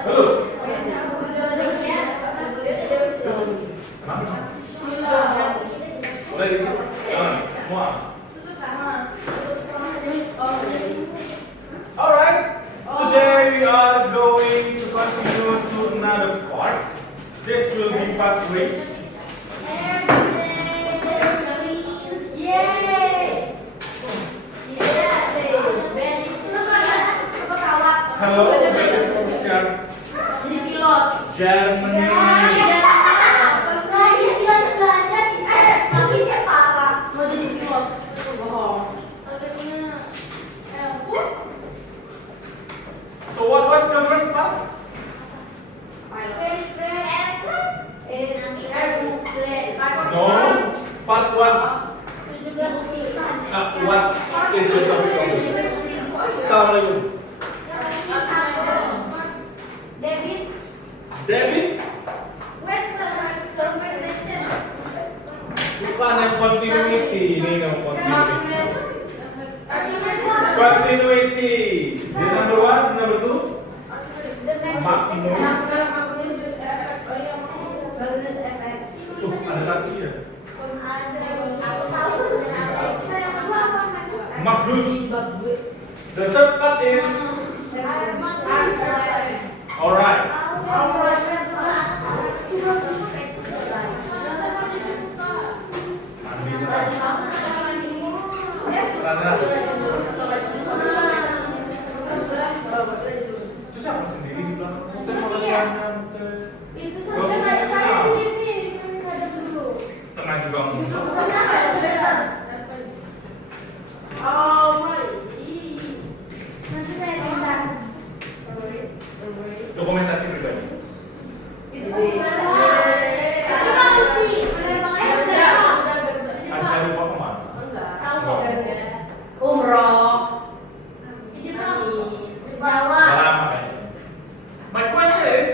Belum. Boleh dikit. Semua. Alright. Today we are going to continue to another part. This will be part 3. Hello, jadi pilot. Germany. Tapi dia parah mau jadi pilot. Bohong. So what was the first part? No, part 1. What is the topic of it? Assalamualaikum. David? Bukan yang continuity, ini yang continuity. Continuity. The number 1, number 2. Makmur. Ada satu ya. Makhlus. The third part is. Alright. Itu siapa sendiri di belakang? Itu sebenarnya saya di sini. Tengah juga. Dokumentasi pribadi. Saya lupa kemana? Umroh. Lama kayaknya. My question is,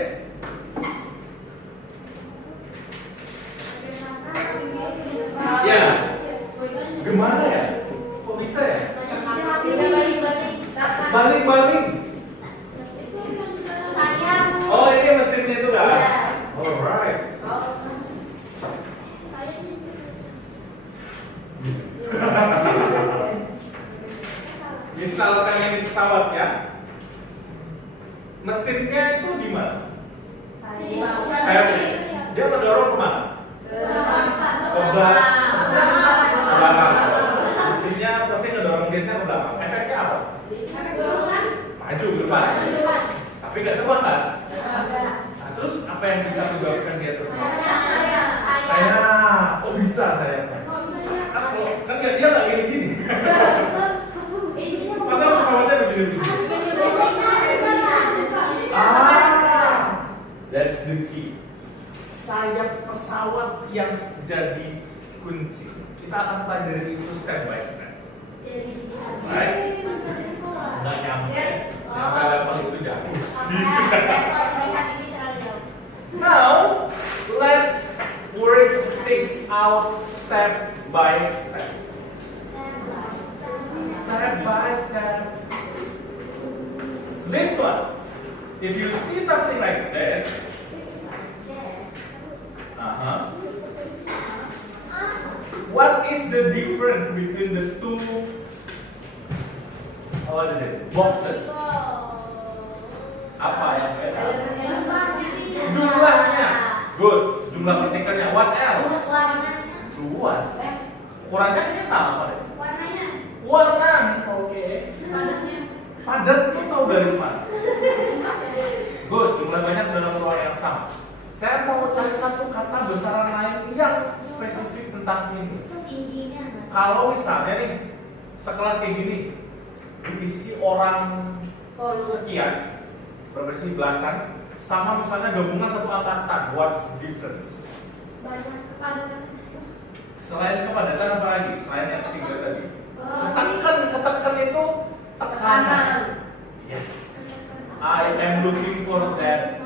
ya, gimana ya? Kok bisa ya? Balik-balik. Oh, ini mesinnya itu kan? Alright. Misalkan ini pesawat ya, mesinnya itu di mana? Saya dia mendorong kemana? Ke belakang. Mesinnya pasti ngedorong jetnya ke belakang. Efeknya apa? Maju ke depan. Tapi nggak terbang kan? Nah, terus apa yang bisa menyebabkan dia terbang? Saya, kok bisa saya? Kan dia nggak gini-gini. Masa pesawatnya begini-begini? That's the key. Sayap pesawat yang jadi kunci. Kita akan pelajari itu step by step. Right? Nggak nyampe. Sampai level itu jauh. Now, let's work things out step by step. Step by step. This one, if you see something like this, what is the difference between the two? What is it? Boxes. Apa yang beda? Jumlahnya. Good. Jumlah partikelnya. What else? Luas. Ukurannya sama. Warna. Oke. Padat tuh tahu dari mana? Good. Jumlah banyak dalam ruang yang sama. Saya mau cari satu kata besaran lain yang spesifik tentang ini. Kalau misalnya nih sekelas kayak gini, diisi orang sekian, berisi belasan, sama misalnya gabungan satu angkatan, what's the difference? Selain kepadatan apa lagi? Selain yang ketiga tadi. Ketekan itu tekanan. Yes. I am looking for that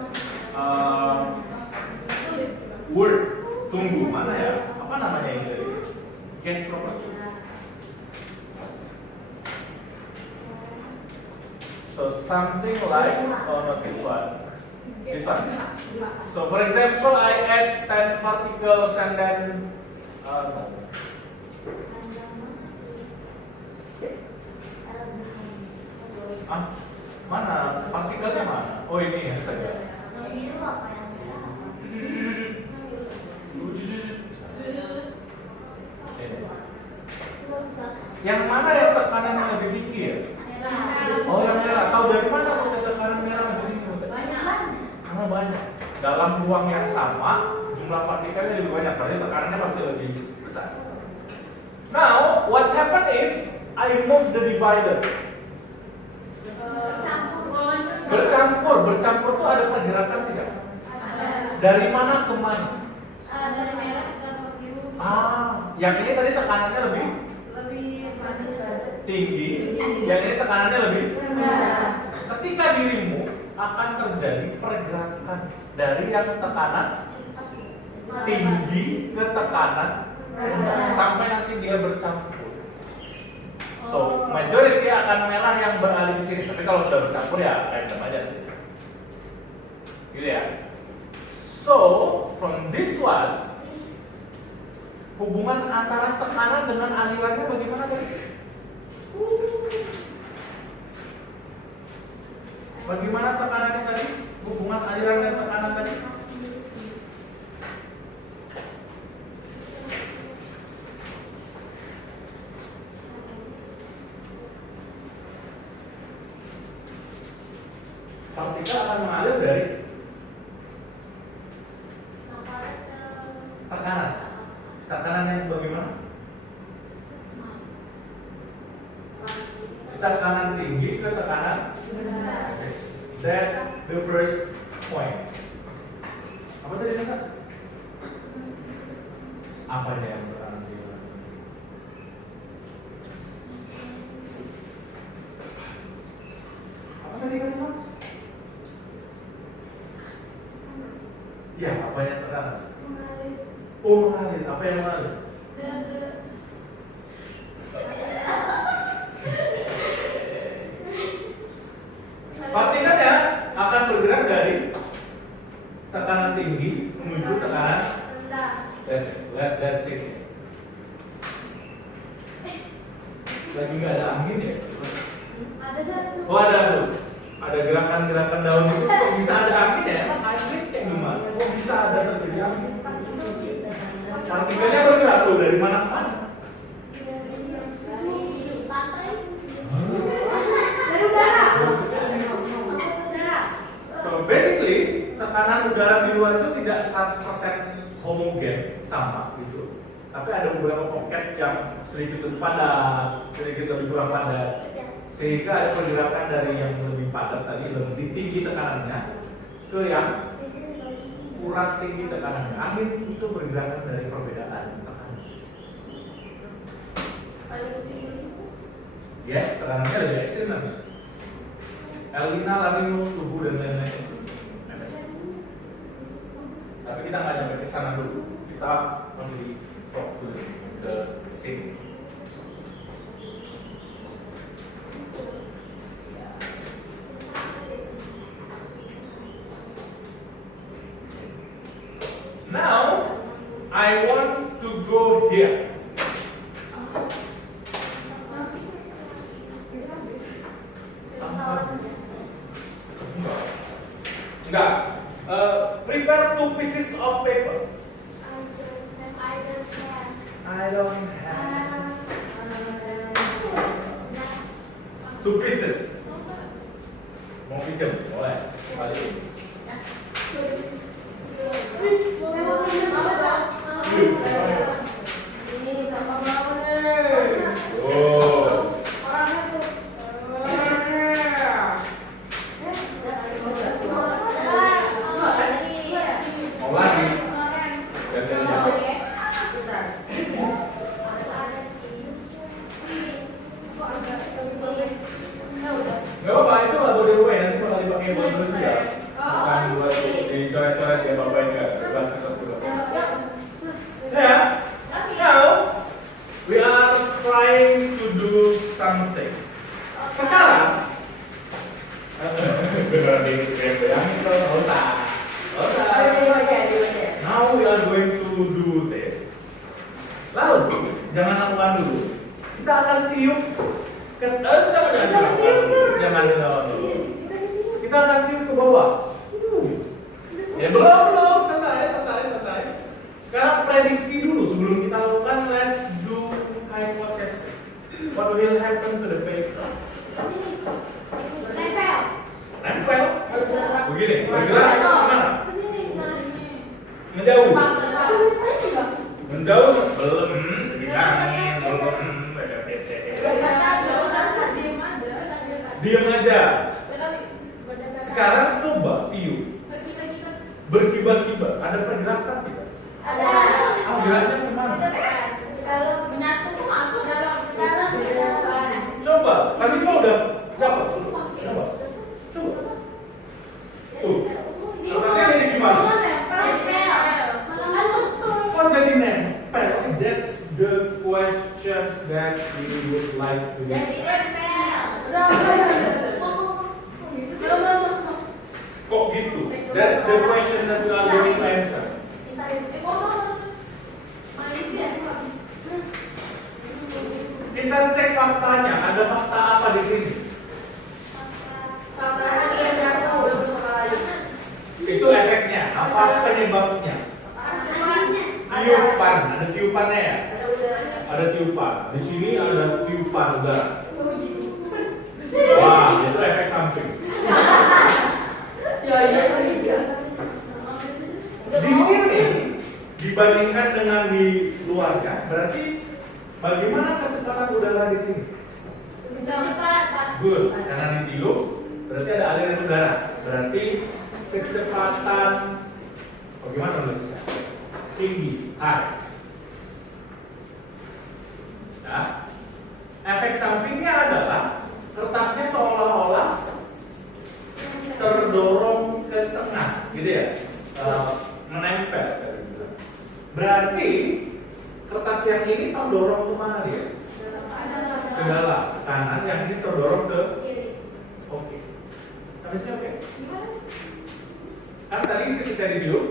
word. Tunggu, mana ya? Apa namanya ini tadi? Gas property. So something like, oh not this one. This one. So for example, I add 10 particles and then mana partikelnya mana? Oh ini ya saja. Yang mana yang tekanannya lebih tinggi ya? Oh yang merah. Tahu dari mana kalau tekanan merah lebih tinggi? Karena banyak. Dalam ruang yang sama, jumlah partikelnya lebih banyak. Berarti tekanannya pasti lebih besar. Now, what happen if I move the divider? Bercampur tuh ada pergerakan tidak? Dari mana ke mana? Dari merah ke biru. Yang ini tadi tekanannya lebih tinggi, yang ini tekanannya lebih rendah. Ketika di remove akan terjadi pergerakan dari yang tekanan tinggi ke tekanan rendah sampai nanti dia bercampur. So, majority akan merah yang beralih di sini, tapi kalau sudah bercampur ya random aja. Gitu ya. So, from this one, hubungan antara tekanan dengan alirannya bagaimana tadi? Bagaimana tekanannya tadi? Hubungan aliran dan tekanan tadi? Partikel akan mengalir dari tekanan. Tekanan yang bagaimana? Tekanan tinggi ke tekanan rendah. That's the first point. Apa tadi kata? Apanya yang tekanan tinggi? Apa tadi kata? Ya, apa yang tekanan? Oh, mengalir. Apa yang mengalir? Partikelnya akan bergerak dari tekanan tinggi menuju tekanan rendah. That's it. Lagi nggak ada angin ya? Ada satu. Oh ada tuh. Ada gerakan-gerakan daun itu kok bisa ada angin ya? Emang angin kayak gimana? Kok bisa ada terjadi angin? Partikelnya bergerak tuh dari mana ke mana? So basically tekanan udara di luar itu tidak 100% homogen sama gitu. Tapi ada beberapa pocket yang sedikit lebih padat, sedikit lebih kurang padat. Sehingga ada pergerakan dari yang lebih padat tadi lebih tinggi tekanannya ke yang kurang tinggi tekanannya. Angin itu pergerakan dari perbedaan tekanan. Yes, tekanannya lebih ekstrim lagi. El Nino, La Nina, suhu dan lain-lain. Tapi kita nggak nyampe ke sana dulu. Kita only fokus ke sini. Now, I want to go here. Enggak. Prepare 2 pieces of paper. I don't have 2 pieces. Mau pinjam? Boleh. Balik. Ini sama mama nih. Oh. Orangnya tuh. Mau lagi? Gak apa-apa, itu lagu di rumah ya, nanti bakal dipakai buat terus ya. Bukan buat dicoret-coret ya bapak ini, bebas atas dulu. Ya, now we are trying to do something. Sekarang, beneran di bayang-bayangin tuh, nggak usah. gitu. Kita akan tiup ke bawah. Ya belum, santai. Sekarang prediksi dulu sebelum kita lakukan. Let's do hypothesis. What will happen to the paper? Nempel. Begini, bergerak kemana? Menjauh. Menjauh belum dibilangin belum. Diam aja. Sekarang coba tiup. Berkibar-kibar. Ada pergerakan tidak? Ada. Geraknya kemana? Kalau menyatu tuh masuk dalam. Coba. Tadi kau udah dapat. Coba. Tuh. Kertasnya jadi gimana? Kok jadi nempel? That's the questions that we would like to Kok gitu? That's the question that we are going to answer. Kita cek faktanya. Ada fakta apa di sini? Itu efeknya. Apa penyebabnya? Tiupan. Ada tiupannya ya? Ada tiupan. Di sini ada tiupan udara. Wah, itu efek samping. Di sini dibandingkan dengan di luarnya, berarti bagaimana kecepatan udara di sini? Good, karena ditiup, berarti ada aliran udara. Berarti kecepatan bagaimana nulisnya? Tinggi, high. Nah, efek sampingnya adalah kertasnya seolah-olah terdorong ke tengah, gitu ya, menempel. Berarti kertas yang ini terdorong ke mana dia? Ke dalam, kanan. Yang ini terdorong ke kiri. Oke. Sampai sini oke? Kan tadi ketika ditiup,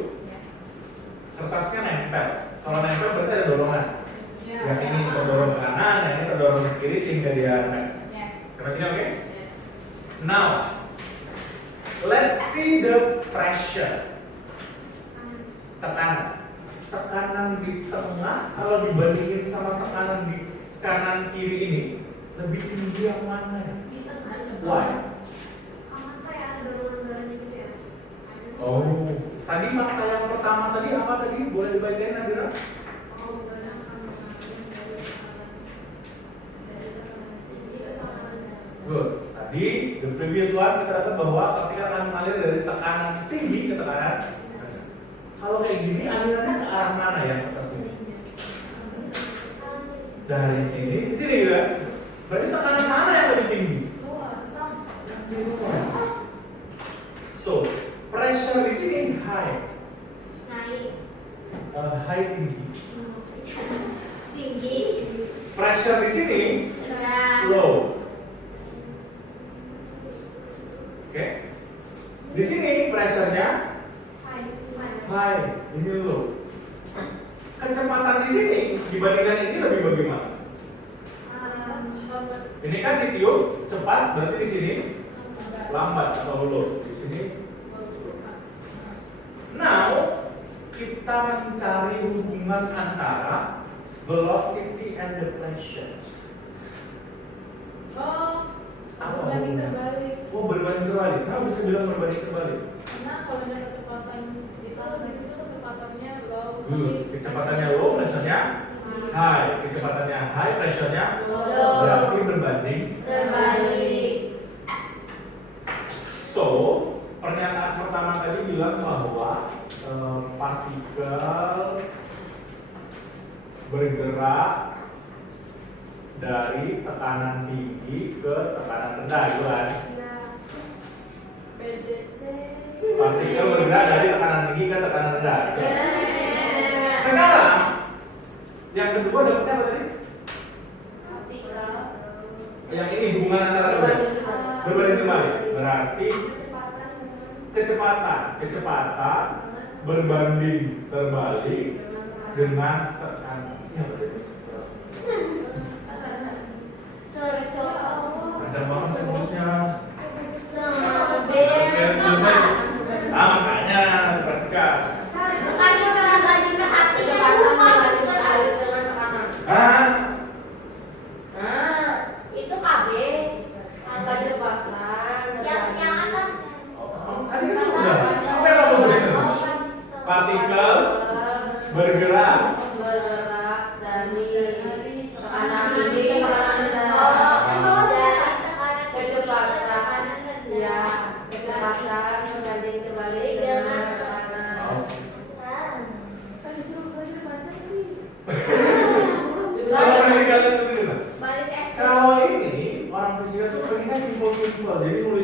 kertasnya nempel. Kalau nempel berarti ada dorongan. Yang ini terdorong ke kanan, yang ini terdorong ke kiri sehingga dia nempel. Sampai sini oke? Now, let's see the pressure. Tekanan di tengah kalau dibandingin sama tekanan di kanan kiri ini lebih tinggi yang mana ya? Why? Oh, tadi fakta yang pertama tadi apa tadi? Boleh dibacain Nadira? Good. Tadi the previous one kita dapat bahwa ketika akan mengalir dari tekanan tinggi ke tekanan rendah. Kalau kayak gini alirannya ke arah mana ya atas ini? Dari sini ke sini ya. Berarti tekanan mana yang lebih tinggi? Di luar. So, pressure di sini high. High tinggi. Pressure di sini low. Oke. Di sini pressure-nya high, ini low. Kecepatan di sini dibandingkan ini lebih bagaimana? Ini kan ditiup cepat, berarti di sini lambat atau low. Di sini. Now kita mencari hubungan antara velocity and the pressure. Berbanding terbalik. Oh, berbanding terbalik. Kenapa bisa bilang berbanding terbalik? Karena kalau ada kecepatan itu di situ kecepatannya low. Good. Kecepatannya low, pressure-nya high. Kecepatannya high, pressure-nya low. Berarti berbanding Terbalik. So, pernyataan pertama tadi bilang bahwa partikel bergerak dari tekanan tinggi ke tekanan rendah, gitu kan? Partikel bergerak dari tekanan tinggi ke tekanan rendah, gitu. Sekarang, yang kedua dapetnya apa tadi? Yang ini hubungan antara kedua berbanding terbalik. Berarti kecepatan berbanding terbalik dengan tekanan. Ya, betul. Panjang banget sih tulisnya.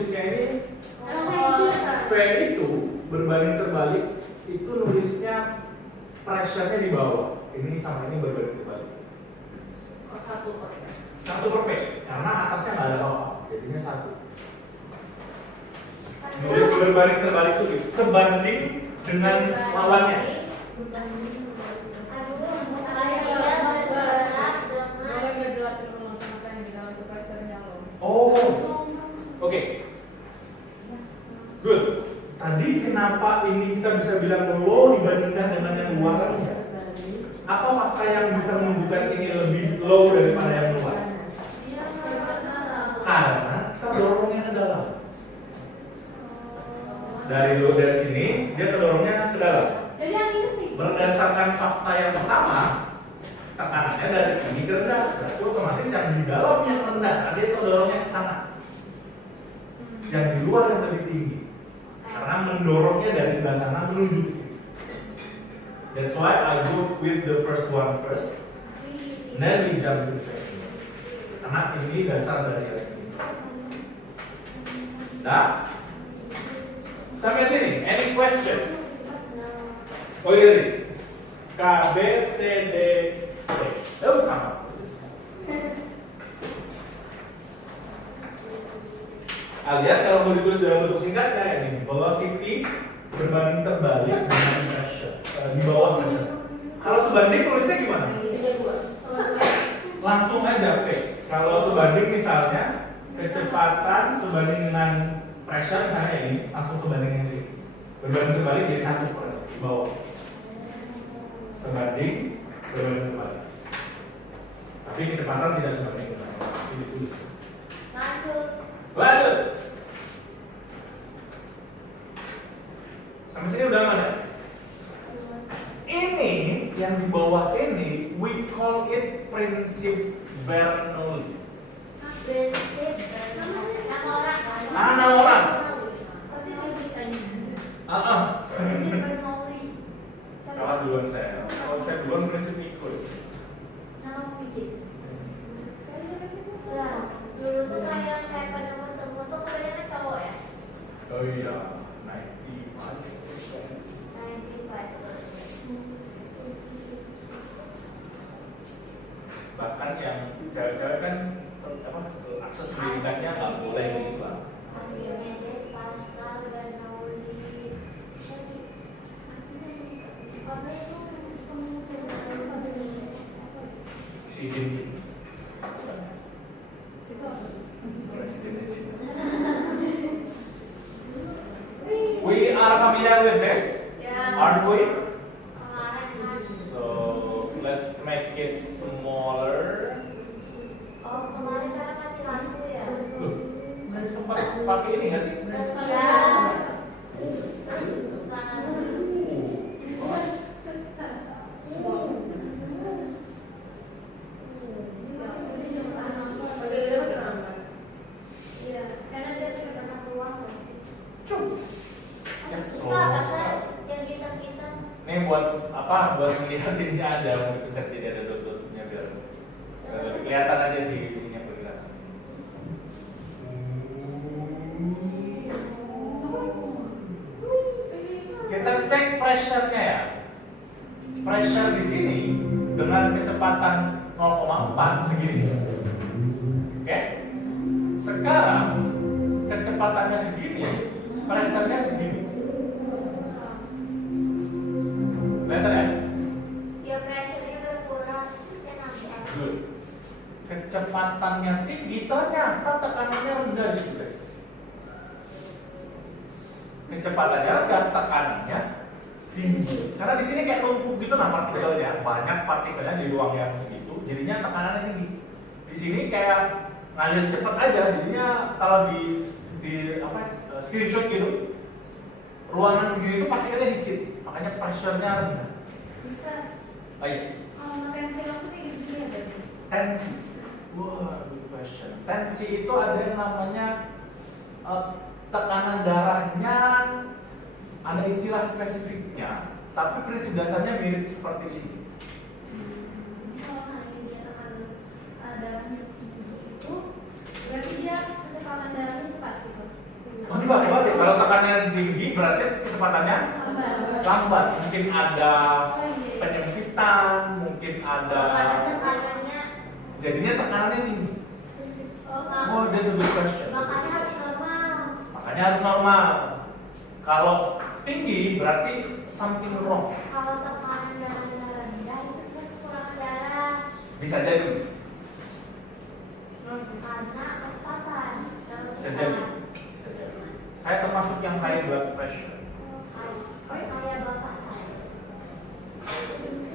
nulisnya ini V itu berbanding terbalik itu nulisnya pressure-nya di bawah. Ini sama ini berbanding terbalik. Satu per P karena atasnya nggak ada apa-apa, jadinya 1. Nulis berbanding terbalik itu gitu. Sebanding dengan lawannya. Oh, oke. Good. Tadi kenapa ini kita bisa bilang low dibandingkan dengan yang luar? Apa fakta yang bisa menunjukkan ini lebih low daripada yang luar? Karena terdorongnya ke dalam. Dari sini dia terdorongnya ke dalam. Berdasarkan fakta yang pertama, tekanannya dari sini ke rendah, berarti otomatis yang di dalam yang rendah, dia terdorongnya ke sana. Yang di luar yang lebih tinggi, karena mendorongnya dari sebelah sana menuju ke sini. That's why I go with the first one first, then we jump to the second one. Karena ini dasar dari yang ini. Nah, sampai sini, any question? Oh iya, K, B, T, D, E. Oh sama. Alias kalau mau ditulis dalam bentuk singkat kayak ini, velocity berbanding terbalik dengan pressure di bawah pressure. Kalau sebanding tulisnya gimana? Langsung aja P. Kalau sebanding misalnya kecepatan sebanding dengan pressure misalnya ini, langsung sebanding dengan ini. Berbanding terbalik jadi 1 di bawah. Sebanding berbanding terbalik. Tapi kecepatan tidak sebanding dengan ini ditulis. Lanjut. Sampai sini udah mana? Ini yang di bawah ini we call it prinsip Bernoulli. Nama orang. Kalah duluan saya. Kalau saya duluan prinsip ikut. Dulu tuh kayak saya pada foto-foto kebanyakan cowok ya. Oh iya, 95%. Bahkan yang cewek-cewek kan akses pendidikannya nggak boleh gitu lah. Si Jin. Presidennya Cina. We are familiar with this, aren't we? So let's make it smaller. Oh, kemarin karena mati lampu ya. Kan sempat pakai ini nggak sih? Ini buat apa? Buat melihat ini ada, pencet jadi ada dot-dotnya biar kelihatan aja sih ininya bergerak. Kita cek pressure-nya ya. Pressure di sini dengan kecepatan 0,4 segini. Oke? Sekarang kecepatannya segini, pressure-nya segini. Kelihatan ya? Ya pressure-nya berkurang, ya nambah. Good. Kecepatannya tinggi, ternyata tekanannya rendah di situ. Kecepatannya rendah, tekanannya tinggi. Karena di sini kayak numpuk gitu, nah partikelnya banyak partikelnya di ruang yang segitu, jadinya tekanannya tinggi. Di sini kayak ngalir cepat aja, jadinya kalau di screenshot gitu, ruangan segini itu partikelnya dikit, makanya pressure-nya rendah. Bisa. Oh yes. Kalau tensi waktu kayak gini ya berarti. Tensi. Wah, good question. Tensi itu ada yang namanya tekanan darahnya, ada istilah spesifiknya, tapi prinsip dasarnya mirip seperti ini. Kalau hanya dia tekanan darahnya tinggi itu, berarti dia kecepatan darahnya cepat gitu. lambat, mungkin ada penyempitan, mungkin ada jadinya tekanannya tinggi. Oh, that's a good question. Makanya harus normal. Makanya harus normal. Kalau tinggi berarti something wrong. Kalau tekanan darahnya rendah itu kan kekurangan darah. Bisa jadi. Karena ketatan. Bisa jadi. Saya termasuk yang high blood pressure. Kayak bapak saya.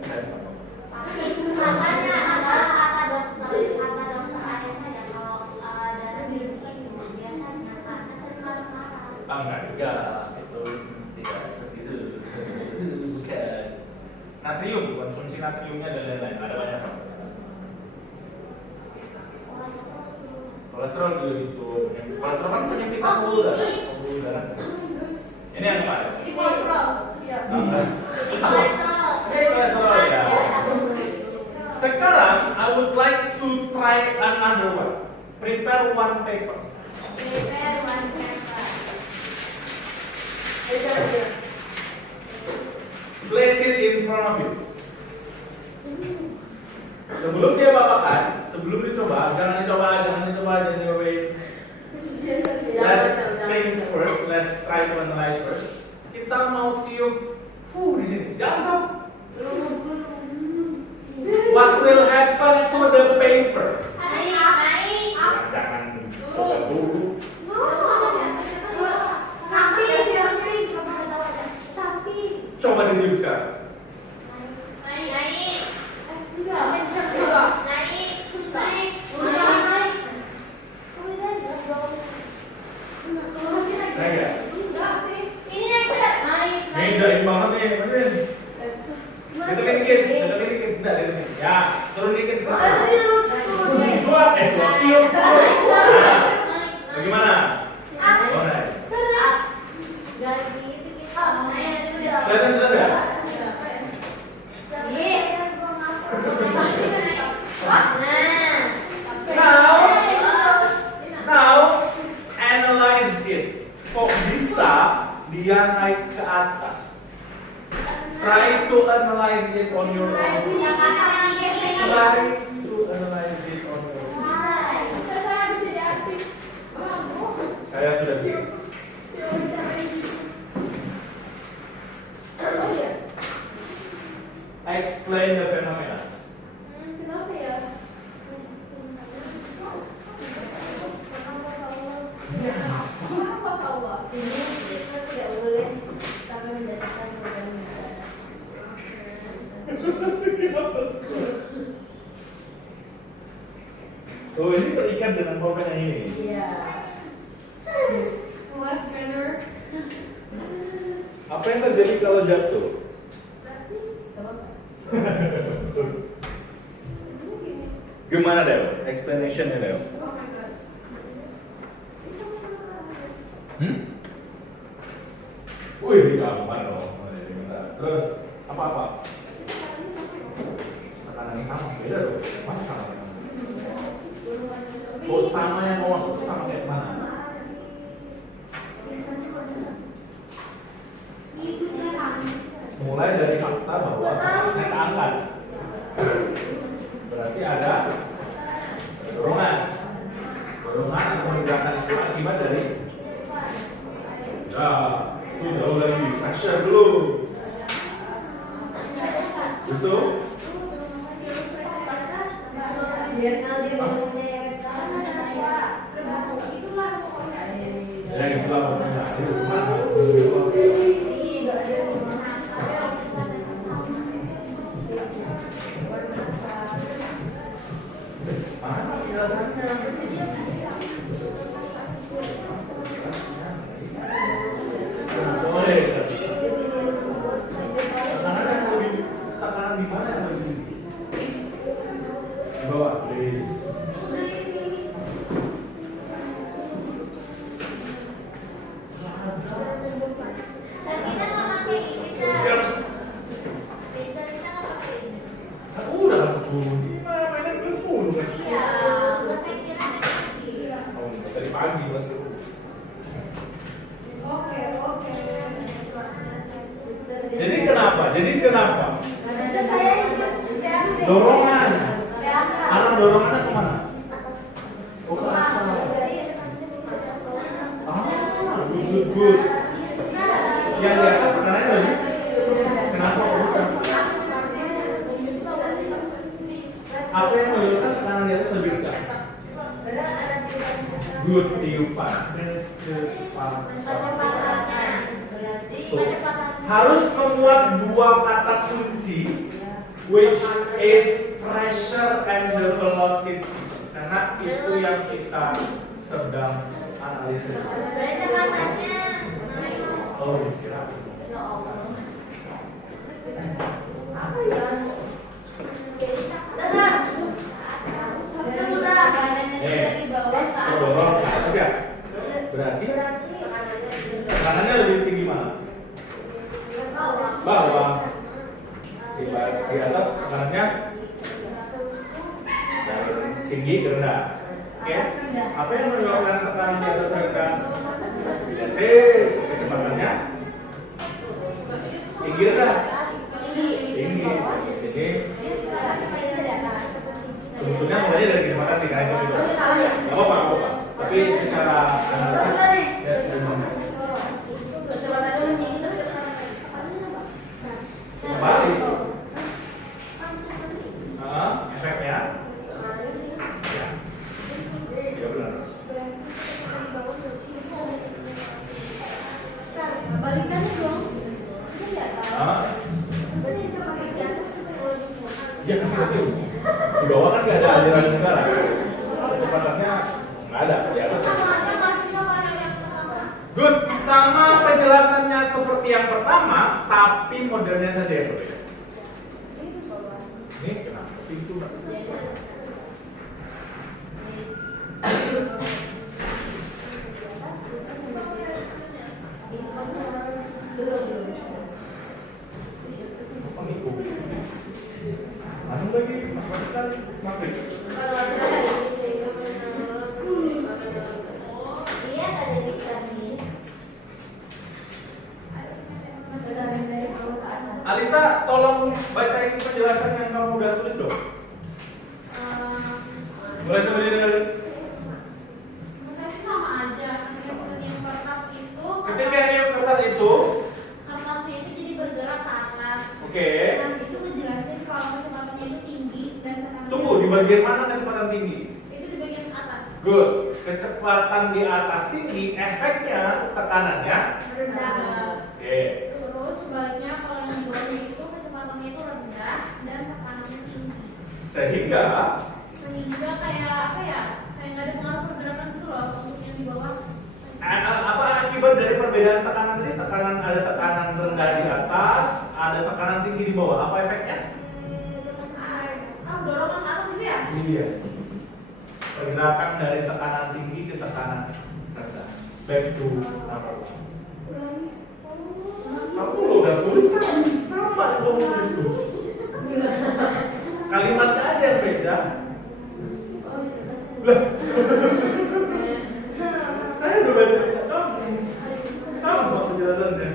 Saya Makanya kata dokter ayah saya kalau darah tinggi biasanya karena sering marah-marah. enggak juga, itu tidak seperti itu. Bukan. Natrium, konsumsi natriumnya dan lain-lain. Ada banyak faktor. Kolesterol juga gitu. Kolesterol kan penyakit pembuluh darah. Ini yang apa? Ini kolesterol. Iya. Jadi kolesterol. Kolesterol ya. Sekarang I would like to try another one. Prepare one paper. Prepare one paper. Place it in front of you. Sebelum dia bawakan, sebelum dicoba, jangan dicoba, jangan nyobain. Let's think first, let's try to analyze first. Kita mau tiup di sini. Jangan tuh. What will happen to the paper? Naik. Jangan coba dulu. Coba ditiup sekarang. Naik ya? Nih jaim banget nih, benerin. Deketin dikit. Udah, deketin. Ya, turun dikit. Suap, siup. Nah, bagaimana? Oh, naik. Kelihatan jelas ya? Now, analyze it. Kok bisa dia naik ke atas? Try to analyze it on your own. Try to analyze it on your own. Saya sudah bilang. Explain the phenomena. Kenapa ya? Kenapa tahu? Ini kita tidak boleh sampai mendatangkan beban negara. Oh, ini terikat dengan pulpen yang ini. Iya. Left banner. Apa yang terjadi kalau jatuh? Gimana Del? Explanation-nya Del? Oh my god. Wih, ini gampang dong. Terus apa? Tekanan yang sama beda dong. Mana sama? Oh, sama yang mau masuk sama kayak mana? Mulai dari fakta bahwa saya angkat. Berarti ada dorongan atau menggerakkan itu akibat dari itu jauh lagi pressure dulu. Betul? Yang sebelah mana? Itu mana? Tekanan di mana yang lebih tinggi? Di bawah, please. Udah 10. Gimana mainnya ke 10 kan? Oh, dari pagi masih. Oke. Jadi Jadi kenapa? Itu saya ikut diambil. Dorongan. Diangkat. Arah dorongannya kemana? Atas. Oh, ke atas. Jadi Good. Yang di atas tekanannya lebih. Kenapa? Apa yang menunjukkan tekanan di atas lebih rendah? Good, tiupan. Harus memuat dua kata kunci, which is pressure and the velocity. Karena itu yang kita sedang analisis. Oh, kira. Dorong ke atas ya. Berarti tekanannya lebih tinggi mana? Bawah. Di atas tekanannya tinggi ke rendah. Oke. Apa yang menyebabkan tekanan di atas rendah? C, kecepatannya tinggi rendah. Tinggi. Jadi sebetulnya mulai dari kecepatan sih kan itu juga. Gak apa-apa. Tapi secara analisis ya sudah. Kembali. Efeknya. Ya. Ya benar. Balikannya dong. Ya kan berarti di bawah kan nggak ada aliran udara. Kecepatannya nggak ada di atas. Good, sama penjelasannya seperti yang pertama, tapi modelnya saja yang berbeda. Ini kenapa pintu? Anu lagi, matematika, matriks. Alisa, tolong bacain penjelasan yang kamu udah tulis dong. Boleh coba didengar? Sama aja. Ketika niup kertas itu, Kertasnya itu jadi bergerak ke atas. oke. Nah, itu ngejelasin kalau kecepatannya itu tinggi dan tekanannya. Tunggu, di bagian mana kecepatan tinggi? Itu di bagian atas. Good. Kecepatan di atas tinggi, efeknya tekanannya. Oke. Terus sebaliknya kalau yang di bawahnya itu kecepatannya itu rendah dan tekanannya tinggi. Sehingga Kayak apa ya? Kayak nggak ada pengaruh pergerakan gitu loh untuk yang di bawah. apa akibat dari perbedaan tekanan ini? Tekanan ada tekanan rendah di atas, ada tekanan tinggi di bawah. Apa efeknya? Dorongan ke atas gitu ya? Yes. Pergerakan dari tekanan tinggi ke tekanan rendah. Back to number one. Kamu udah tulis kan? Sama sih kamu tulis tuh. Kalimatnya aja yang beda. Lah. Saya udah baca sama penjelasannya.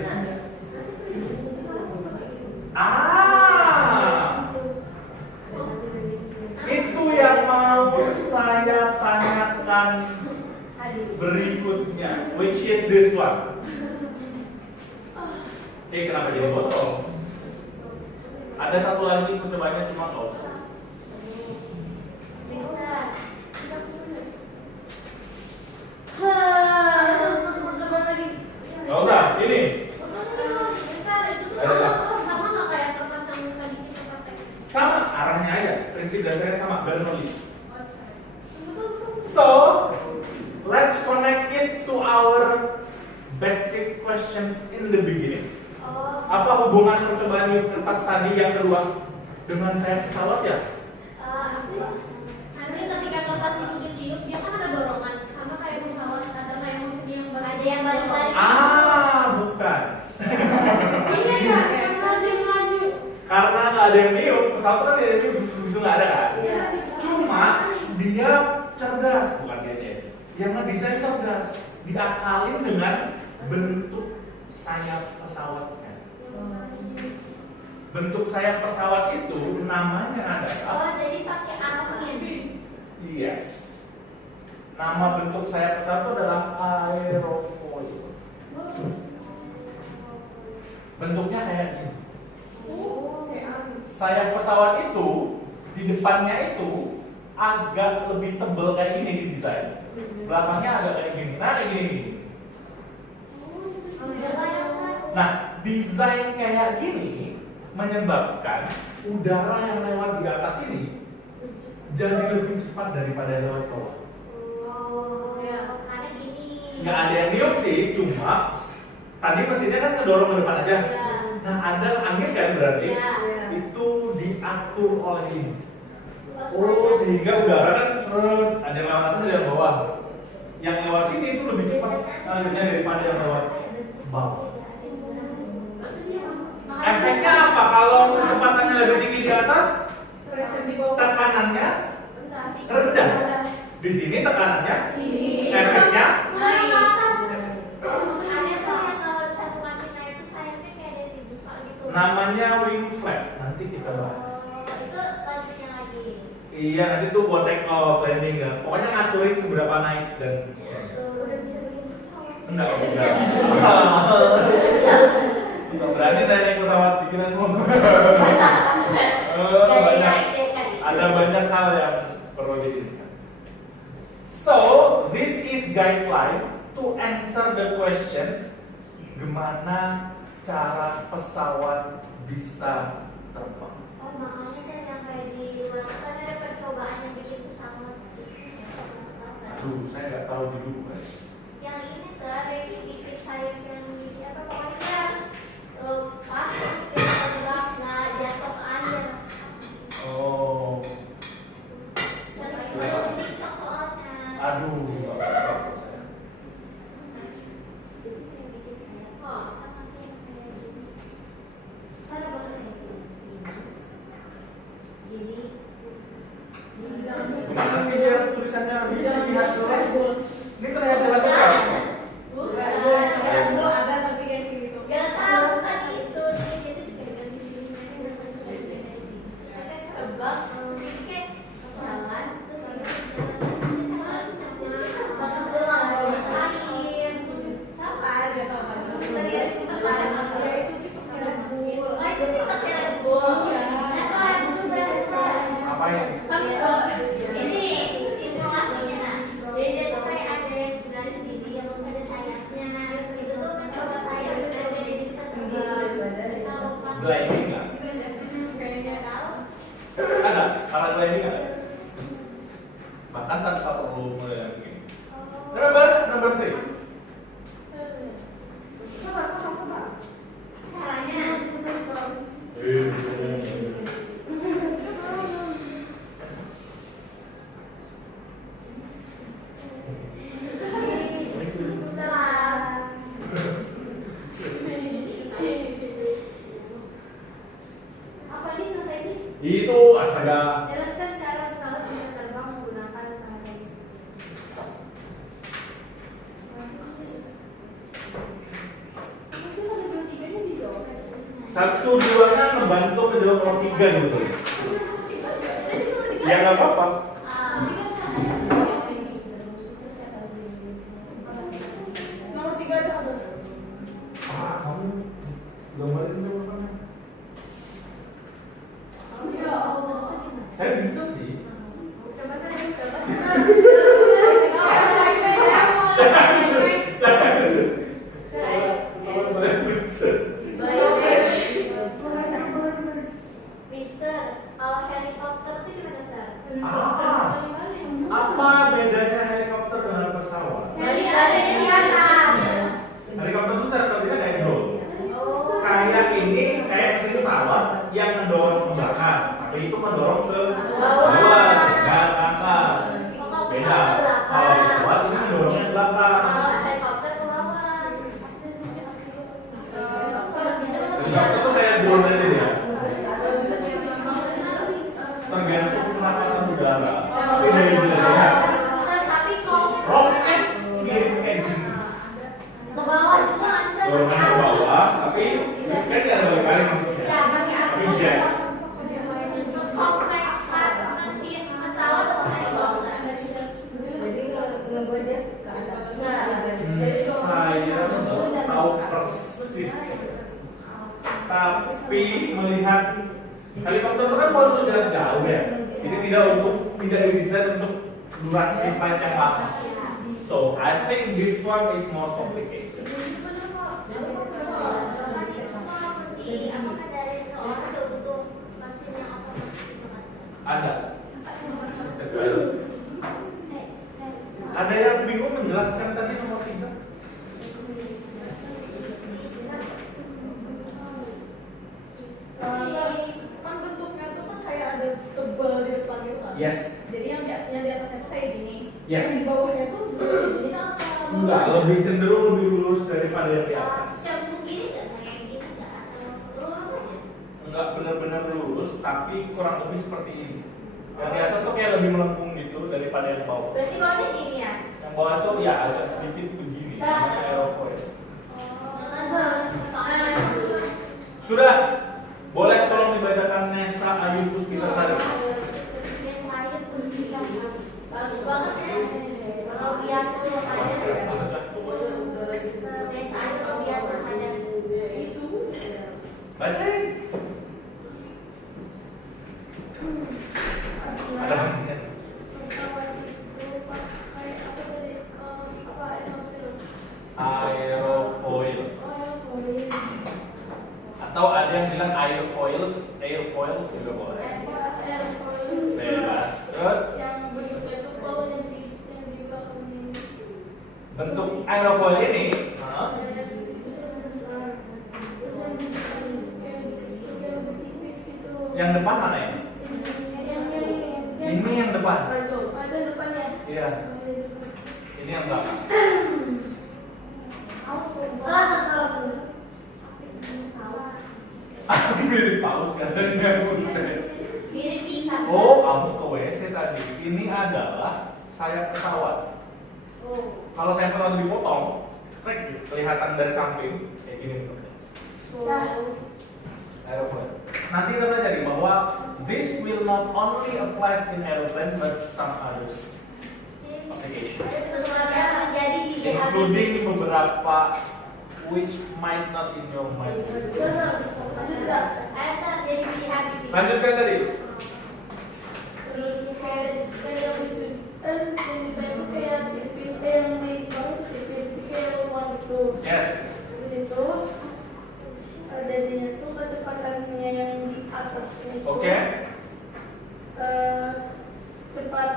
Itu yang mau saya tanyakan berikutnya, which is this one. Kenapa jadi botol? Ada satu lagi percobanya cuma nggak usah. Nggak usah, ini. Sama nggak kayak kertas yang tadi kita pakai? Sama, arahnya aja. Prinsip dasarnya sama, Bernoulli. So, let's connect it to our basic questions in the beginning. Apa hubungan percobaan niup kertas tadi yang kedua dengan sayap pesawat ya? Nanti ketika kertas itu ditiup, dia kan ada dorongan, sama kayak pesawat, ada kayak mesin yang balik. Bukan. Ini nggak kayak maju. Karena nggak ada yang niup, pesawat kan ada yang niup, itu nggak ada kan? Cuma dia cerdas, bukan dia. Yang ngedesain cerdas, diakalin dengan bentuk sayap pesawatnya. bentuk sayap pesawat itu namanya adalah Oh, jadi pakai angin. yes. Nama bentuk sayap pesawat itu adalah aerofoil. Bentuknya kayak gini. Sayap pesawat itu di depannya itu agak lebih tebal kayak gini di desain. Belakangnya agak kayak gini. Nah, kayak gini. Nah, desain kayak gini menyebabkan udara yang lewat di atas ini jadi lebih cepat daripada lewat bawah. Oh, ya, karena gini. Nggak ada yang niup sih, cuma tadi mesinnya kan ngedorong ke depan aja. Ya. Nah, ada angin kan berarti Ya. itu diatur oleh ini. Oh, sehingga udara kan seret, ada yang lewat atas, ada yang bawah. Yang lewat sini itu lebih cepat anginnya daripada yang lewat bawah. Efeknya apa? Kalau kecepatannya lebih tinggi di atas, tekanannya rendah. Di sini tekanannya, efeknya namanya wing flap. Nanti kita bahas. Itu lanjutnya lagi. Iya, nanti tuh buat take off, landing dan pokoknya ngaturin seberapa naik dan Udah bisa bikin pesawat. enggak. Bukan berarti saya naik pesawat pikiranmu. Banyak, ada banyak hal yang perlu diingat. So, this is guideline to answer the questions gimana cara pesawat bisa terbang. Oh, makanya saya sampai di luar kan ada percobaan yang bikin pesawat. Aduh, saya nggak tahu dulu. Yang ini dari dikit sayap yang di apa pokoknya saya lepas terus terbang nggak jatuh ke air. Oh, Sering banget di TikTok soalnya. aduh, nggak apa-apa saya. Oh, sama sih kayak gini. Ada banget ya. Gini. Gimana sih dia tulisannya lebih terlihat jelas? Ini terlihat jelas apa? Gak tahu kan itu jadi kayak di sini mereka terbang jadi kayak jalan terus Apa ya? ini simulasinya. Jadi dia tuh kayak ada yang garis gini yang ada sayapnya. Itu tuh mencoba sayap dan jadi bisa terbang. Gliding nggak? Nggak tahu. Ada, alat gliding nggak? Bahkan tanpa perlu melayani. Number 3. Itu astaga. Jelaskan cara pesawat bisa terbang menggunakan bahasa Satu duanya membantu menjawab nomor 3 gitu. Ya nggak apa-apa. Nomor 3 aja Mas. Kamu gambarin dulu kan? Ya Allah. Saya bisa sih. Coba saya coba. Mister, kalau helikopter itu gimana, Sar? Apa bedanya helikopter dengan pesawat? Helikopter di atas. Helikopter itu cara kerjanya kayak drone. Kayak ini, kayak mesin pesawat yang mendorong ke belakang, tapi itu mendorong ke bawah sehingga angkat. Beda. Kalau pesawat ini mendorongnya ke belakang. Kalau helikopter ke bawah. Helikopter itu kayak drone aja ya. Tergantung kecepatan udara. Tapi dari jelasnya, Tapi kalau roket mirip kayak gini. ke bawah juga nggak bisa. Dorongannya ke bawah, tapi kan nggak ada balik maksudnya. Ya, pakai Tapi apa? tapi melihat helikopter itu kan mau untuk jarak jauh ya. Jadi tidak didesain untuk durasi panjang lama. So I think this one is more complicated. Ada. Ada yang bingung menjelaskan tadi nomor 3? Kan bentuknya tuh kan kayak ada tebal di depan gitu kan? Yes. Jadi yang di atasnya tuh kayak gini. Yes. Yang di bawahnya tuh gini kan? Enggak, lebih cenderung lebih lurus daripada yang di atas. Enggak benar-benar lurus, tapi kurang lebih seperti ini. Yang di atas tuh kayak lebih melengkung gitu daripada yang bawah. Berarti bawahnya gini ya? Yang bawah tuh ya agak sedikit begini, namanya aerofoil. Sudah, boleh tolong dibacakan Nesa Ayu Puspitasari. Bagus banget ya. Kalau lihat tuh ada Nesa Ayu Robian ada itu. Bacain. Ada aerofoil. Atau ada yang bilang airfoils juga boleh. Bebas. Terus Yang bentuknya tuh kalau yang di belakang ini. bentuk aerofoil ini, yang depan mana ya? Ini yang depan. Itu depannya. Iya. Ini yang belakang. Aku mirip paus katanya butet. Mirip ikan. Oh, kamu ke WC tadi. Ini adalah sayap pesawat. Oh. Kalau sayap pesawat dipotong, kelihatan dari samping kayak gini bentuknya. Aeroplane. Nanti kita pelajari bahwa this will not only applies in aeroplane but some others application, including beberapa which might not in your mind. Lanjutkan tadi. Yes. Jadinya tuh kecepatannya yang di atas ini. Oke. Cepat.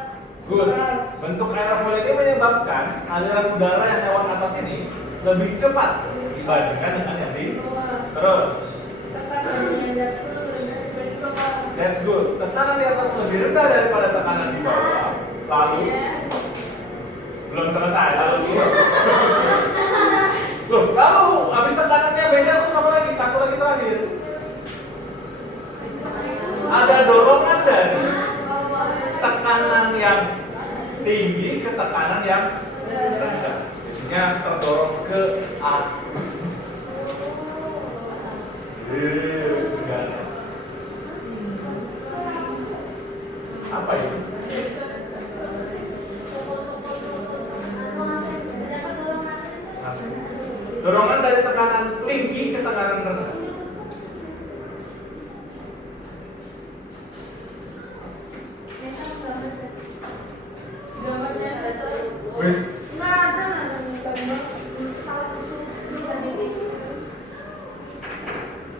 Good. Bentuk aerofoil ini menyebabkan aliran udara yang lewat atas ini lebih cepat dibandingkan dengan yang di terus. That's good. Tekanan di atas lebih rendah daripada tekanan di bawah. Lalu belum selesai. Lalu habis tekanannya beda terus apa lagi? Satu lagi terakhir. Ada dorongan dari tekanan yang tinggi ke tekanan yang rendah. Jadinya terdorong ke atas. Apa itu? Dorongan dari tekanan tinggi ke tekanan rendah. Gambarnya ada. Wis. Nggak ada gambar. Salah satu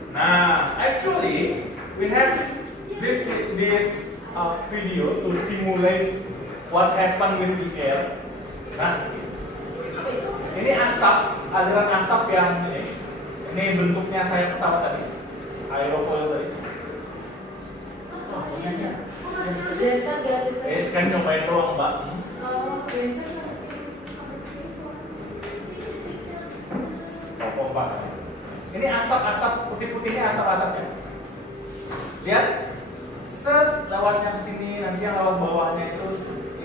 Nah, actually we have this video to simulate what happened with the air. Nah, ini asap, aliran asap yang ini bentuknya sayap pesawat tadi, aerofoil tadi. Kan nyobain doang, Mbak. Pompa. Ini asap-asap putih-putihnya asap-asapnya. Lihat, set lewat yang sini, nanti yang lewat bawahnya itu,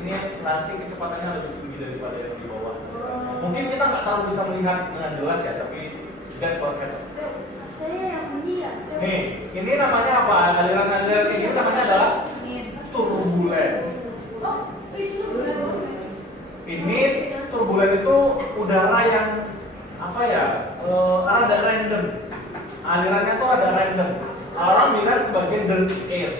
ini nanti kecepatannya lebih tinggi daripada yang di bawah. Mungkin kita nggak terlalu bisa melihat dengan jelas ya, tapi that's what happened. Nih, ini namanya apa? Aliran-aliran ini namanya adalah turbulen. Ini turbulen itu udara yang apa ya? Rada random. alirannya tuh ada random. Orang bilang sebagai dirty air.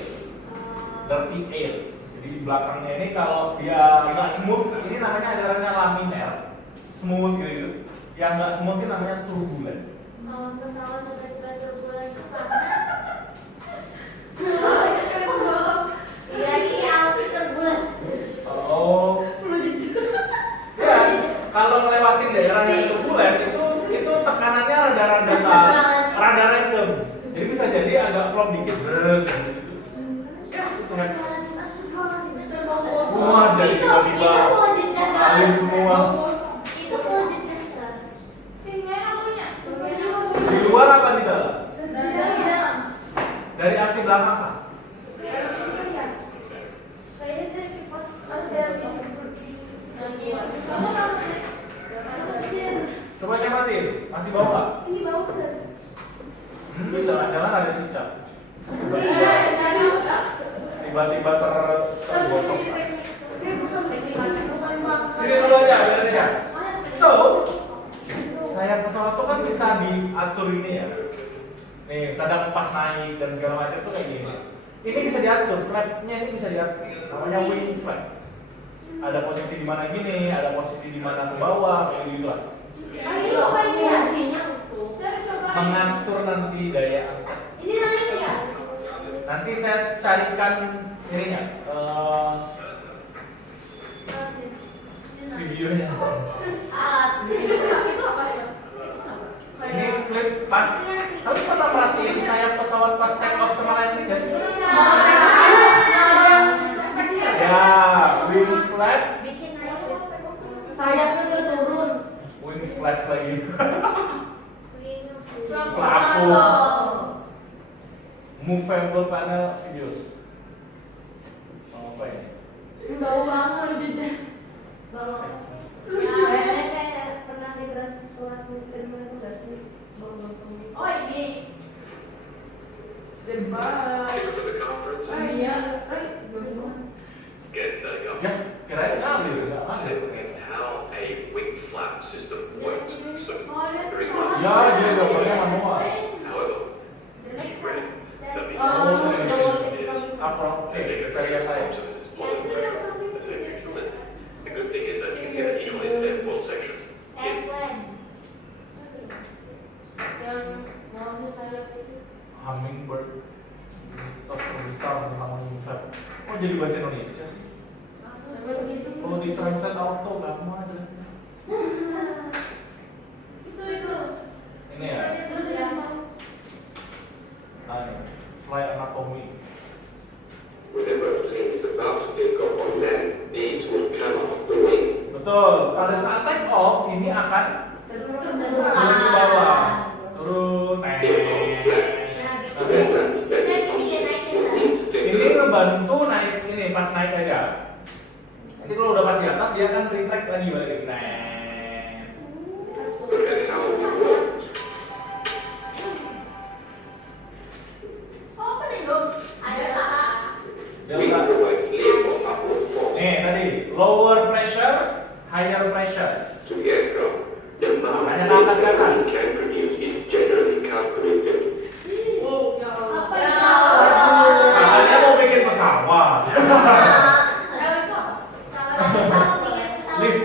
Dirty air. Jadi di belakangnya ini kalau dia nggak smooth, ini namanya alirannya laminar, smooth gitu. Yang nggak smooth ini namanya turbulent. Kalau pesawat tiba-tiba turbulen itu karena iya ini alfi turbulen. Oh. Ya, kalau ngelewatin daerah yang turbulen itu tekanannya rada random. Jadi bisa jadi agak flop dikit, gitu. Ya, itu kan. Wah, jadi tiba-tiba alin semua. Itu full disaster. Di luar apa di dalam? Dari AC belakang apa? Coba cematin, masih bau nggak? Ini bau sih. Jangan-jangan ada cicak. Tiba-tiba tergosok. Sini dulu aja, lihat aja. So, sayap pesawat itu kan bisa diatur ini ya. Nih, kadang pas naik dan segala macam tuh kayak gini. Ini bisa diatur, flapnya ini bisa diatur. Namanya wing flap. Ada posisi di mana gini, ada posisi di mana ke bawah, kayak gitu lah. Mengatur nanti daya angkat. Ini namanya ya? Nanti saya carikan ininya, videonya. Ini flip pas. Kamu pernah perhatiin sayap pesawat pas take off sama landing nggak sih? Ya, wing flap. Sayapnya turun. Wing flap lagi. Movable panel videos. Apa ini? Bau banget juga. Bau apa sih? Kayaknya kayak pernah di kelas muslim itu nggak sih? Bau-bau gitu. Oh ini. Ticket for the conference? Iya. Guess that got Ya, kirain ambil, nggak ambil. and how a wing flap system works. So there is one Ya, dia gambarnya manual. however, keep ready. So be Oh, is apa? Oke, kita lihat saya. process is one way, that's a neutral end. The good thing is that you can see that each one is F1 section. Airplane. Yang mau sayap itu. Hummingbird. Tos terbesar tentang wing flap. Oh, jadi bahasa Indonesia sih? Kalau di translate auto gampang aja. Itu. Ini ya. Itu yang Nah, ini flight anatomy. Whenever a plane is about to take off on land, these will come off the wing. Betul. Pada saat take off ini akan turun ke bawah. Turun. To wetlands that function will need to take Ini off. ngebantu naik ini pas naik aja. Nanti kalau udah pas di atas dia akan retract lagi balik. Look at how it works. apa nih dong? Ada tak? Wing provides lift or upward force Nih tadi lower pressure, higher pressure. to the aircraft. The amount Ada of angkat ke lift atas. that can produce is generally calculated. Apa ya? Makanya mau bikin pesawat. Lift.